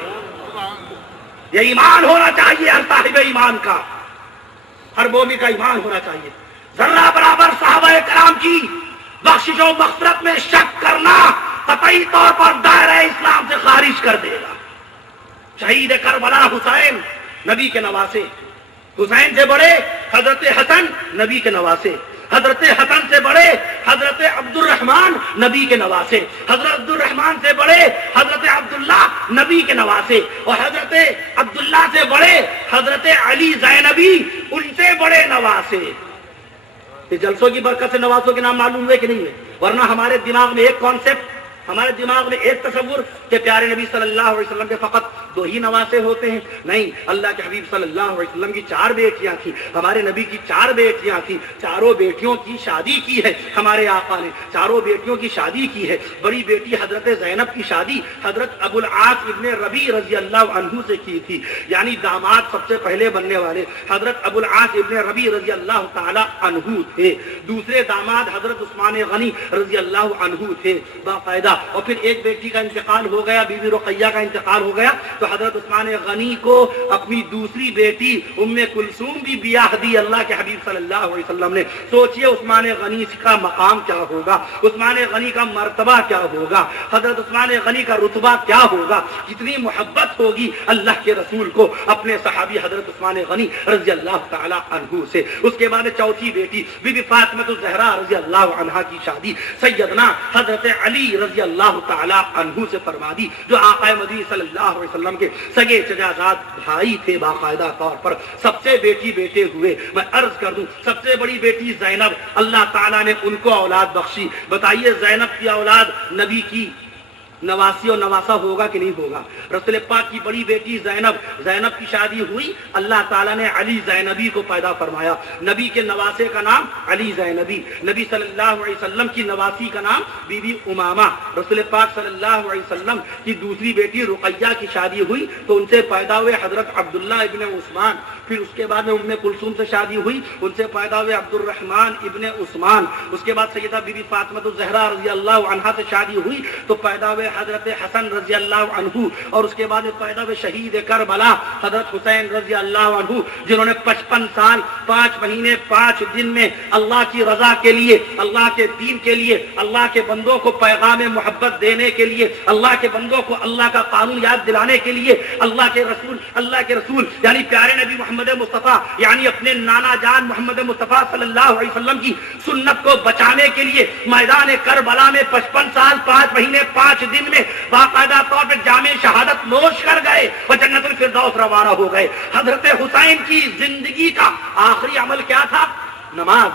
یہ ایمان ہونا چاہیے ہر صاحب ایمان کا، ہر مومن کا ایمان ہونا چاہیے. ذرہ برابر صحابہ کرام کی بخشش و مغفرت میں شک کرنا قطعی طور پر دائرہ اسلام سے خارج کر دے گا. شہید کربلا حسین نبی کے نواسے، حسین سے بڑے حضرت حسن نبی کے نواسے، حضرت حسن سے بڑے حضرت عبد الرحمن نبی کے نواسے، حضرت عبد الرحمن سے بڑے حضرت عبداللہ نبی کے نواسے، اور حضرت عبداللہ سے بڑے حضرت علی زینبی ان سے بڑے نواسے۔ یہ جلسوں کی برکت سے نواسوں کے نام معلوم ہوئے کہ نہیں ہوئے؟ ورنہ ہمارے دماغ میں ایک کانسیپٹ، ہمارے دماغ میں ایک تصور کہ پیارے نبی صلی اللہ علیہ وسلم کے فقط 2 ہی نواسے ہوتے ہیں۔ نہیں، اللہ کے حبیب صلی اللہ علیہ وسلم کی 4 بیٹیاں تھیں، ہمارے نبی کی 4 بیٹیاں تھیں، چاروں بیٹیوں کی شادی کی ہے ہمارے آقا نے، چاروں بیٹیوں کی شادی کی ہے۔ بڑی بیٹی حضرت زینب کی شادی حضرت ابو العاص ابن ربیع رضی اللہ عنہ سے کی تھی، یعنی داماد سب سے پہلے بننے والے حضرت ابو العاص ابن ربیع رضی اللہ تعالی عنہ تھے۔ دوسرے داماد حضرت عثمان غنی رضی اللہ عنہ تھے باقاعدہ، اور پھر ایک بیٹی کا انتقال ہو گیا، بی بی رقیہ کا انتقال ہو گیا، تو حضرت عثمان غنی کو اپنی دوسری بیٹی ام کلثوم بھی بیاہ دی اللہ کے حبیب صلی اللہ علیہ وسلم نے۔ سوچئے عثمان غنی کا مقام کیا ہوگا، عثمان غنی کا مرتبہ کیا ہوگا، حضرت عثمان غنی کا رتبہ کیا ہوگا، کتنی محبت ہوگی اللہ کے رسول کو اپنے صحابی حضرت عثمان غنی رضی اللہ تعالی عنہ سے۔ اس کے بعد چوتھی بیٹی بی بی فاطمہ الزہرا رضی اللہ عنہا کی شادی سیدنا حضرت علی رضی اللہ تعالی عنہ سے فرما دی، جو آقا مدنی صلی اللہ علیہ وسلم کے سگے چچازاد بھائی تھے باقاعدہ طور پر۔ سب سے بیٹی بیٹے ہوئے، میں عرض کر دوں سب سے بڑی بیٹی زینب، اللہ تعالیٰ نے ان کو اولاد بخشی۔ بتائیے زینب کی اولاد نبی کی نواسی اور نواسا ہوگا کہ نہیں ہوگا؟ رسول پاک کی بڑی بیٹی زینب کی شادی ہوئی، اللہ تعالیٰ نے علی زینبی کو پیدا فرمایا۔ نبی کے نواسے کا نام علی زینبی، نبی صلی اللہ علیہ وسلم کی نواسی کا نام بی بی امامہ۔ رسول پاک صلی اللہ علیہ وسلم کی دوسری بیٹی رقیہ کی شادی ہوئی تو ان سے پیدا ہوئے حضرت عبداللہ ابن عثمان۔ پھر اس کے بعد میں ام کلثوم سے شادی ہوئی، ان سے پیدا ہوئے عبد الرحمن ابن عثمان۔ اس کے بعد سیدہ بی بی فاطمہ الزہرا رضی اللہ عنہا سے شادی ہوئی تو پیدا ہوئے حضرت حسن رضی اللہ عنہ، اور اس کے بعد پیدا ہوئے شہید کربلا حضرت حسین رضی اللہ عنہ، جنہوں نے 55 سال 5 مہینے 5 دن میں اللہ کی رضا کے لیے، اللہ کے دین کے لیے، اللہ کے بندوں کو پیغام محبت دینے کے لیے، اللہ کے بندوں کو اللہ کا قانون یاد دلانے کے لیے، اللہ کے رسول یعنی پیارے نبی محمد مصطفیٰ یعنی اپنے نانا جان محمد مصطفیٰ صلی اللہ علیہ وسلم کی سنت کو بچانے کے لیے میدان کربلا میں 55 سال 5 مہینے 5 دن میں باقاعدہ طور پر جام شہادت نوش کر گئے اور جنت الفردوس روانہ ہو گئے۔ حضرت حسین کی زندگی کا آخری عمل کیا تھا؟ نماز۔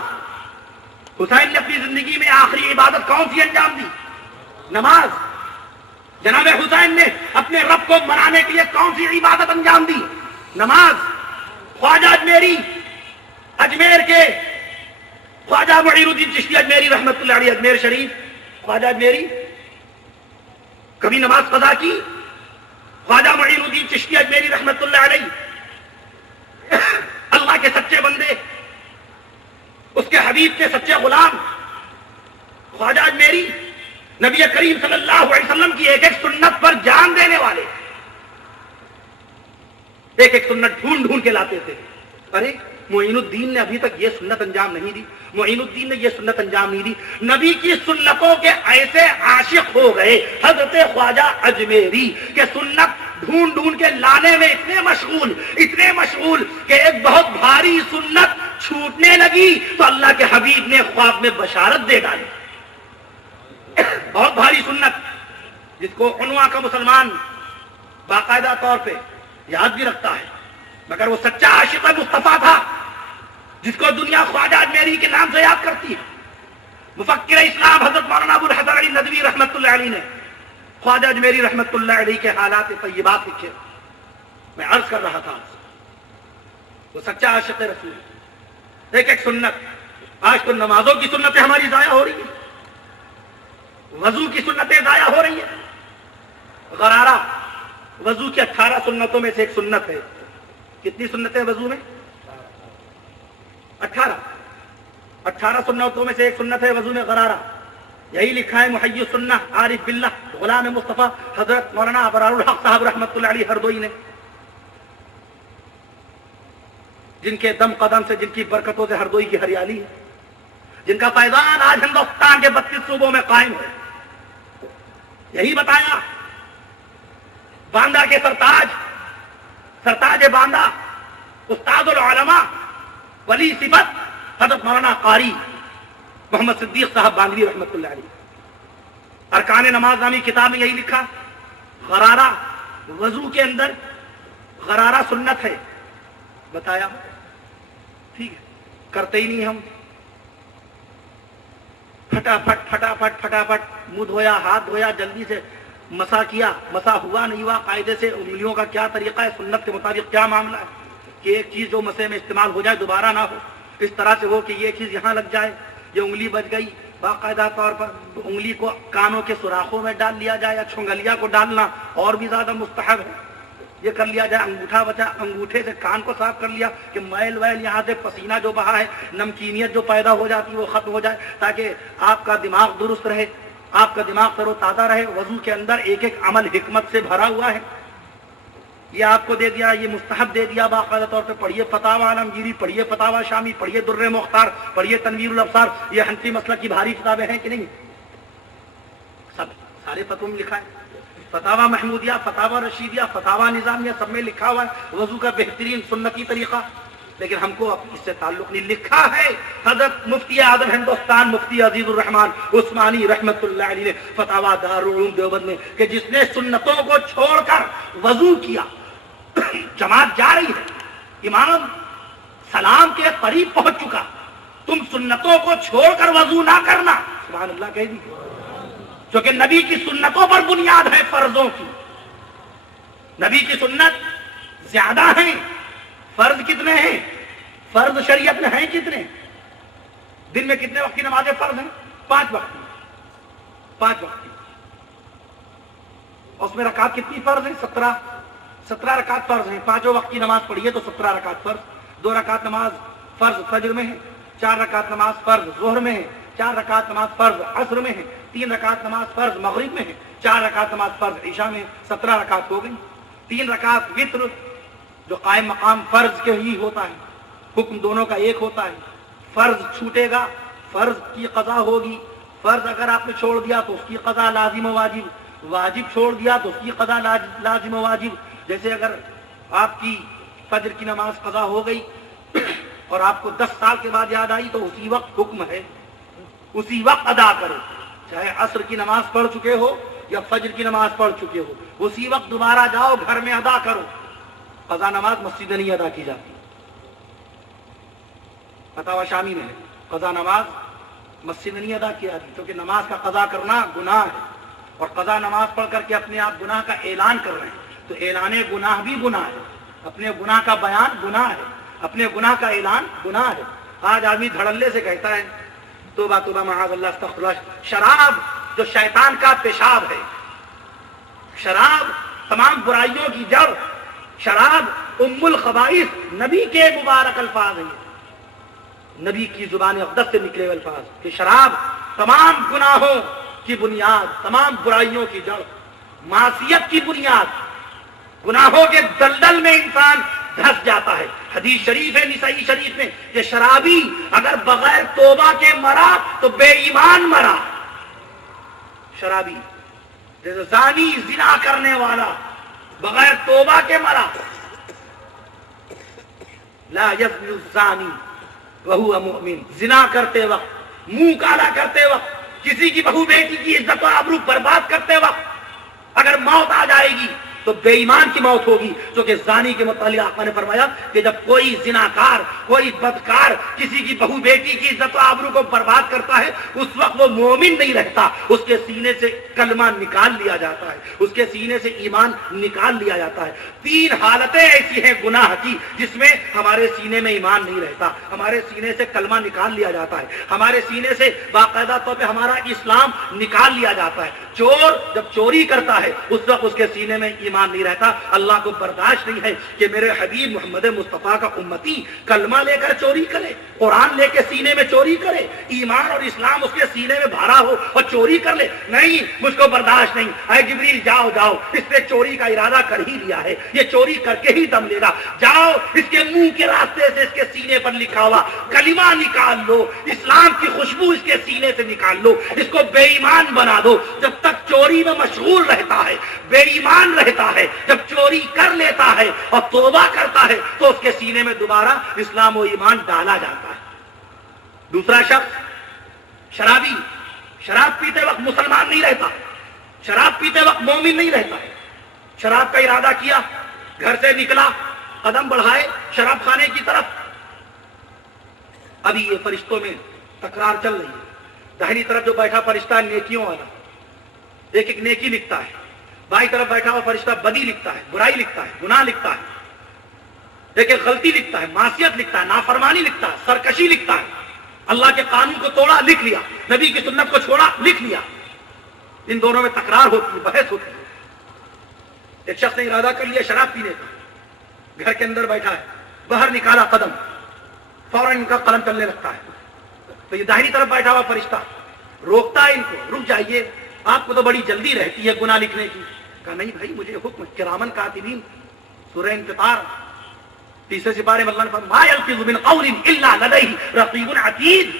حسین نے اپنی زندگی میں آخری عبادت کون سی انجام دی؟ نماز۔ جناب حسین نے اپنے رب کو منانے کے لیے کون سی عبادت انجام دی؟ نماز۔ خواجہ اجمیر کے خواجہ معین الدین چشتی اجمیری رحمت اللہ علیہ، اجمیر شریف خواجہ اجمیری کبھی نماز قضا کی؟ خواجہ معین الدین چشتی اجمیری رحمت اللہ علیہ اللہ کے سچے بندے، اس کے حبیب کے سچے غلام خواجہ اجمیری نبی کریم صلی اللہ علیہ وسلم کی ایک ایک سنت پر جان دینے والے، ایک ایک سنت ڈھونڈ ڈھونڈ کے لاتے تھے۔ ارے معین الدین نے ابھی تک یہ سنت انجام نہیں دی، معین الدین نے یہ سنت انجام نہیں دی۔ نبی کی سنتوں کے ایسے عاشق ہو گئے حضرت خواجہ اجمیری کہ سنت ڈھونڈ ڈھونڈ کے لانے میں اتنے مشغول کہ ایک بہت بھاری سنت چھوٹنے لگی تو اللہ کے حبیب نے خواب میں بشارت دے ڈالی۔ بہت بھاری سنت جس کو عنوان کا مسلمان باقاعدہ طور پہ یاد بھی رکھتا ہے، مگر وہ سچا عاشق مصطفیٰ تھا جس کو دنیا خواجہ اجمیری کے نام سے یاد کرتی ہے۔ مفکر اسلام حضرت مولانا ابو الحسن علی ندوی رحمت اللہ علیہ نے خواجہ اجمیری رحمت اللہ علیہ کے حالات طیبات لکھے۔ میں عرض کر رہا تھا وہ سچا عاشق رسول، ایک ایک سنت۔ آج تو نمازوں کی سنتیں ہماری ضائع ہو رہی ہیں، وضو کی سنتیں ضائع ہو رہی ہیں۔ غرارہ وضو کی 18 سنتوں میں سے ایک سنت ہے۔ کتنی سنتیں وضو میں؟ 18 سنتوں میں سے ایک سنت ہے وضو میں غرارہ۔ یہی لکھا ہے محی السنہ عارف باللہ غلام مصطفیٰ حضرت مولانا ابرار الحق صاحب رحمت اللہ علیہ ہردوئی نے، جن کے دم قدم سے، جن کی برکتوں سے ہردوئی کی ہریالی ہے، جن کا فیضان آج ہندوستان کے 32 صوبوں میں قائم ہے۔ یہی بتایا باندہ کے سرتاج باندہ استاد العلماء ولی صفت حضرت مولانا قاری محمد صدیق صاحب باندھوی رحمۃ اللہ علیہ، ارکان نماز نامی کتاب میں یہی لکھا، غرارہ وضو کے اندر غرارہ سنت ہے، بتایا ٹھیک ہے، کرتے ہی نہیں ہم، پھٹافٹ منہ دھویا، ہاتھ دھویا، جلدی سے مسا کیا، مسا ہوا نہیں ہوا، قاعدے سے انگلیوں کا کیا طریقہ ہے، سنت کے مطابق کیا معاملہ ہے کہ ایک چیز جو مسے میں استعمال ہو جائے دوبارہ نہ ہو، اس طرح سے ہو کہ یہ چیز یہاں لگ جائے، یہ انگلی بچ گئی، باقاعدہ طور پر انگلی کو کانوں کے سوراخوں میں ڈال لیا جائے، یا چھنگلیا کو ڈالنا اور بھی زیادہ مستحب ہے، یہ کر لیا جائے، انگوٹھا بچا، انگوٹھے سے کان کو صاف کر لیا کہ میل ویل یہاں سے پسینہ جو بہا ہے، نمکینیت جو پیدا ہو جاتی ہے وہ ختم ہو جائے، تاکہ آپ کا دماغ درست رہے، آپ کا دماغ تر و تازہ رہے۔ وضو کے اندر ایک ایک عمل حکمت سے بھرا ہوا ہے، یہ آپ کو دے دیا، یہ مستحب دے دیا باقاعدہ طور پہ۔ پڑھیے فتاوی عالمگیری، پڑھیے فتاوی شامی، پڑھیے در مختار، پڑھیے تنویر الابصار، یہ حنفی مسلک کی بھاری کتابیں ہیں کہ نہیں؟ سب سارے فتووں میں لکھا ہے، فتاوی محمودیہ، فتاوی رشیدیہ، فتاوی نظامیہ، سب میں لکھا ہوا ہے وضو کا بہترین سنتی طریقہ، لیکن ہم کو اب اس سے تعلق نہیں۔ لکھا ہے حضرت مفتی اعظم ہندوستان مفتی عزیز الرحمان عثمانی رحمت اللہ علیہ نے فتاوی دارالعلوم دیوبند میں کہ جس نے سنتوں کو چھوڑ کر وضو کیا، جماعت جا رہی ہے، امام سلام کے قریب پہنچ چکا، تم سنتوں کو چھوڑ کر وضو نہ کرنا، سبحان اللہ کہہ دیجیے، کیونکہ نبی کی سنتوں پر بنیاد ہے فرضوں کی، نبی کی سنت زیادہ ہیں، فرض کتنے ہیں؟ فرض شریعت میں ہیں کتنے؟ دن میں کتنے وقت کی نمازیں فرض ہیں؟ 5 وقت کی، 5 وقت کی، اس میں رکعت کتنی فرض ہیں؟ 17 رکعت فرض ہیں، 5 وقت کی نماز پڑھیے تو 17 رکعت فرض، 2 رکعت نماز فرض فجر میں ہے، 4 رکعت نماز فرض ظہر میں ہے، 4 رکعت نماز فرض عصر میں ہے، 3 رکعت نماز فرض مغرب میں ہے، 4 رکعت نماز فرض عشاء میں ہے، 17 رکعت ہو گئی۔ 3 رکعت وتر جو قائم مقام فرض کے ہی ہوتا ہے، حکم دونوں کا ایک ہوتا ہے، فرض چھوٹے گا فرض کی قضا ہوگی، فرض اگر آپ نے چھوڑ دیا تو اس کی قضا لازم و واجب، واجب چھوڑ دیا تو اس کی قضا لازم و واجب۔ جیسے اگر آپ کی فجر کی نماز قضا ہو گئی اور آپ کو 10 سال کے بعد یاد آئی تو اسی وقت حکم ہے اسی وقت ادا کرو، چاہے عصر کی نماز پڑھ چکے ہو یا فجر کی نماز پڑھ چکے ہو، اسی وقت دوبارہ جاؤ گھر میں ادا کرو۔ قضا نماز مسجد میں نہیں ادا کی جاتی، فتاوی شامی میں قضا نماز مسجد میں نہیں ادا کی جاتی، کیونکہ نماز کا قضا کرنا گناہ ہے، اور قضا نماز پڑھ کر کے اپنے آپ گناہ کا اعلان کر رہے ہیں تو اعلان گناہ بھی گناہ ہے، اپنے گناہ کا بیان گناہ ہے، اپنے گناہ کا اعلان گناہ ہے۔ آج آدمی دھڑلے سے کہتا ہے توبہ توبہ معاذ اللہ استغفر اللہ، شراب جو شیطان کا پیشاب ہے، شراب تمام برائیوں کی جڑ، شراب ام الخبائث، نبی کے مبارک الفاظ ہیں، نبی کی زبان اقدس سے نکلے ہوئے الفاظ کہ شراب تمام گناہوں کی بنیاد، تمام برائیوں کی جڑ، معصیت کی بنیاد، گناہوں کے دلدل میں انسان دھس جاتا ہے۔ حدیث شریف ہے نسائی شریف میں کہ شرابی اگر بغیر توبہ کے مرا تو بے ایمان مرا، شرابی جیسے زانی زنا کرنے والا بغیر توبہ کے مرا، لا یزنی الزانی وہو مؤمن، زنا کرتے وقت، منہ کالا کرتے وقت، کسی کی بہو بیٹی کی عزت و آبرو برباد کرتے وقت اگر موت آ جائے گی تو بے ایمان کی موت ہوگی، کیونکہ زانی کے متعلق آقا نے فرمایا کہ جب کوئی زناکار، کوئی بدکار کسی کی بہو بیٹی کی عزت و آبرو کو برباد کرتا ہے اس وقت وہ مومن نہیں رہتا، اس کے سینے سے کلمہ نکال لیا جاتا ہے، اس کے سینے سے ایمان نکال لیا جاتا ہے۔ 3 حالتیں ایسی ہیں گناہ کی جس میں ہمارے سینے میں ایمان نہیں رہتا، ہمارے سینے سے کلمہ نکال لیا جاتا ہے، ہمارے سینے سے باقاعدہ طور پہ ہمارا اسلام نکال لیا جاتا ہے۔ چور جب چوری کرتا ہے اس وقت اس کے سینے میں ایمان نہیں رہتا، اللہ کو برداشت نہیں ہے کہ میرے حبیب محمد مصطفیٰ کا امتی کلمہ لے کر چوری کرے، قرآن لے کے سینے میں چوری کرے، ایمان اور اسلام اس کے سینے میں بھرا ہو اور چوری کر لے، نہیں مجھ کو برداشت نہیں، اے جبریل جاؤ جاؤ، اس نے چوری کا ارادہ کر ہی لیا ہے، یہ چوری کر کے ہی دم لے گا، جاؤ اس کے منہ کے راستے سے اس کے سینے پر لکھا ہوا کلمہ نکال لو، اسلام کی خوشبو اس کے سینے سے نکال لو، اس کو بے ایمان بنا دو۔ جب تک چوری میں مشغول رہتا ہے، بے ایمان رہتا ہے، جب چوری کر لیتا ہے اور توبہ کرتا ہے تو اس کے سینے میں دوبارہ اسلام و ایمان ڈالا جاتا ہے۔ دوسرا شخص شرابی شراب پیتے وقت مسلمان نہیں رہتا، شراب پیتے وقت مومن نہیں رہتا ہے. شراب کا ارادہ کیا، گھر سے نکلا، قدم بڑھائے شراب خانے کی طرف. ابھی یہ فرشتوں میں تکرار چل رہی ہے. داہنی طرف جو بیٹھا فرشتہ نیکیوں والا ایک ایک نیکی لکھتا ہے، بائیں طرف بیٹھا ہوا فرشتہ بدی لکھتا ہے، برائی لکھتا ہے، گناہ لکھتا ہے، ایک ایک غلطی لکھتا ہے، معصیت لکھتا ہے، نافرمانی لکھتا ہے، سرکشی لکھتا ہے. اللہ کے قانون کو توڑا لکھ لیا، نبی کی سنت کو چھوڑا لکھ لیا. ان دونوں میں تکرار ہوتی ہے، بحث ہوتی ہے. ایک شخص نے ارادہ کر لیا شراب پینے کا، گھر کے اندر بیٹھا ہے، باہر نکالا قدم، فوراً ان کا قلم چلنے لگتا ہے. تو یہ داہنی طرف بیٹھا ہوا فرشتہ روکتا ہے ان کو، رک جائیے، آپ کو تو بڑی جلدی رہتی ہے گناہ لکھنے کی. کہا نہیں بھائی، مجھے حکم کرامن کاتبین، سورہ انفطار 30 سپارے میں اللہ نے فرمایا ما یلفظ من قول الا لدیہ رقیب عتید.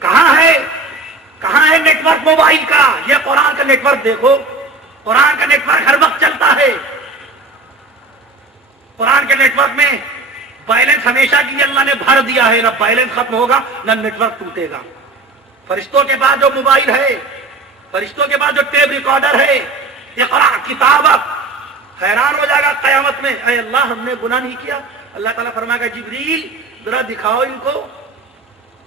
کہاں ہے نیٹ ورک موبائل کا؟ یہ قرآن کا نیٹ ورک دیکھو، قرآن کا نیٹ ورک ہر وقت چلتا ہے. قرآن کے نیٹ ورک میں بیلنس ہمیشہ کے لیے اللہ نے بھر دیا ہے، نہ بیلنس ختم ہوگا نہ نیٹ ورک ٹوٹے گا. فرشتوں کے بعد جو موبائل ہے، فرشتوں کے بعد جو ٹیپ ریکارڈر ہے، اقرا کتابک، حیران ہو جائے گا قیامت میں، اے اللہ ہم نے گناہ نہیں کیا. اللہ تعالیٰ فرمائے گا جبریل ذرا دکھاؤ ان کو.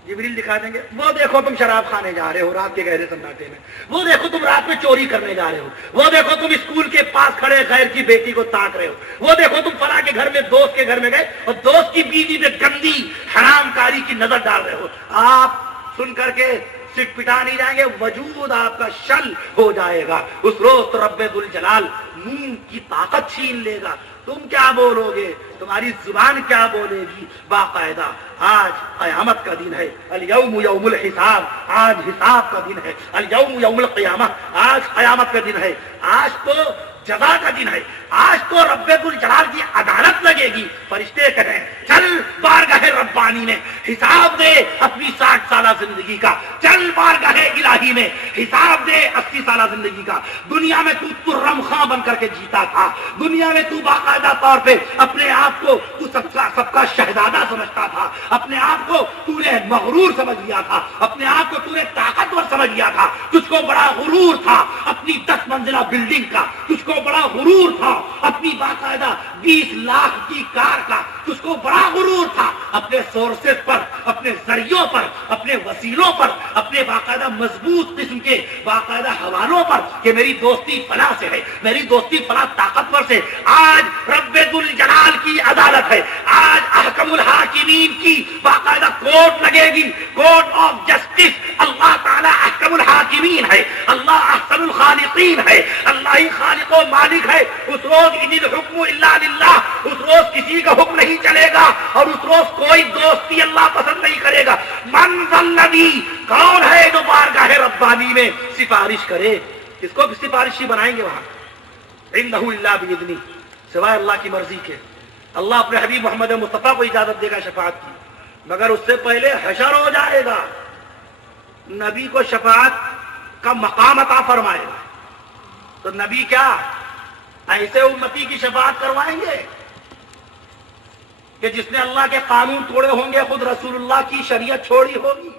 جبریل دکھا دیں گے، وہ دیکھو تم شراب کھانے جا رہے ہو رات کے گہرے سناٹے میں، وہ دیکھو تم رات میں چوری کرنے جا رہے ہو، وہ دیکھو تم اسکول کے پاس کھڑے غیر کی بیٹی کو تاک رہے ہو، وہ دیکھو تم فلاں کے گھر میں دوست کے گھر میں گئے اور دوست کی بیوی میں گندی حرام کاری کی نظر ڈال رہے ہو. آپ سن کر کے سٹ پٹا نہیں جائیں گے، وجود آپ کا شل ہو جائے گا. اس روز تو رب ذوالجلال نیند کی طاقت چھین لے گا. تم کیا بولو گے؟ تمہاری زبان کیا بولے گی؟ باقاعدہ آج قیامت کا دن ہے، الیوم یوم الحساب، آج حساب کا دن ہے. الیوم یوم القیامہ، آج قیامت کا دن ہے. آج تو جزا کا دن ہے، آج تو رب ذوالجلال کی عدالت لگے گی. فرشتے کہیں چل بارگاہ ربانی میں حساب دے اپنی 60 سالہ زندگی کا، چل بارگاہ الہی میں حساب دے 80 سالہ زندگی کا. دنیا میں تو ترم خاں بن کر کے جیتا تھا، دنیا میں تو باقاعدہ طور پہ اپنے آپ کو تو سب کا شہزادہ سمجھتا تھا، اپنے آپ کو تو نے مغرور سمجھ لیا تھا، اپنے آپ کو تو نے طاقتور سمجھ لیا تھا. تجھ کو بڑا غرور تھا اپنی 10 منزلہ بلڈنگ کا، تجھ کو بڑا غرور تھا اپنی باقاعدہ 20 لاکھ کی کار کا، تجھ کو بڑا غرور تھا اپنے سورسز پر، اپنے ذریعوں پر، اپنے وسیلوں پر، اپنے باقاعدہ مضبوط قسم کے باقاعدہ حوالوں پر کہ میری دوستی فلاں سے ہے، میری دوستی فلاں طاقتور سے. آج رب ذوالجلال کی عدالت ہے، آج احکم الحاکمین کی باقاعدہ کورٹ لگے گی، کورٹ آف جسٹس. اللہ تعالیٰ احکم الحاکمین ہے، اللہ احسن الخالقین ہے، اللہ ہی خالق و مالک ہے. اس روز ان الحکم الا للہ، اس روز کسی کا حکم نہیں چلے گا اور اس روز کوئی دوستی اللہ پسند نہیں کرے گا. من ذا الذی، کون ہے جو بارگاہ ربانی میں سفارش کرے؟ کس کو سفارشی بنائیں گے وہاں؟ عنہ الا باذنہ، سوائے اللہ کی مرضی کے. اللہ اپنے حبیب محمد مصطفیٰ کو اجازت دے گا شفاعت کی، مگر اس سے پہلے حشر ہو جائے گا. نبی کو شفاعت کا مقام عطا فرمائے گا. تو نبی کیا ایسے امتی کی شفاعت کروائیں گے کہ جس نے اللہ کے قانون توڑے ہوں گے، خود رسول اللہ کی شریعت چھوڑی ہوگی.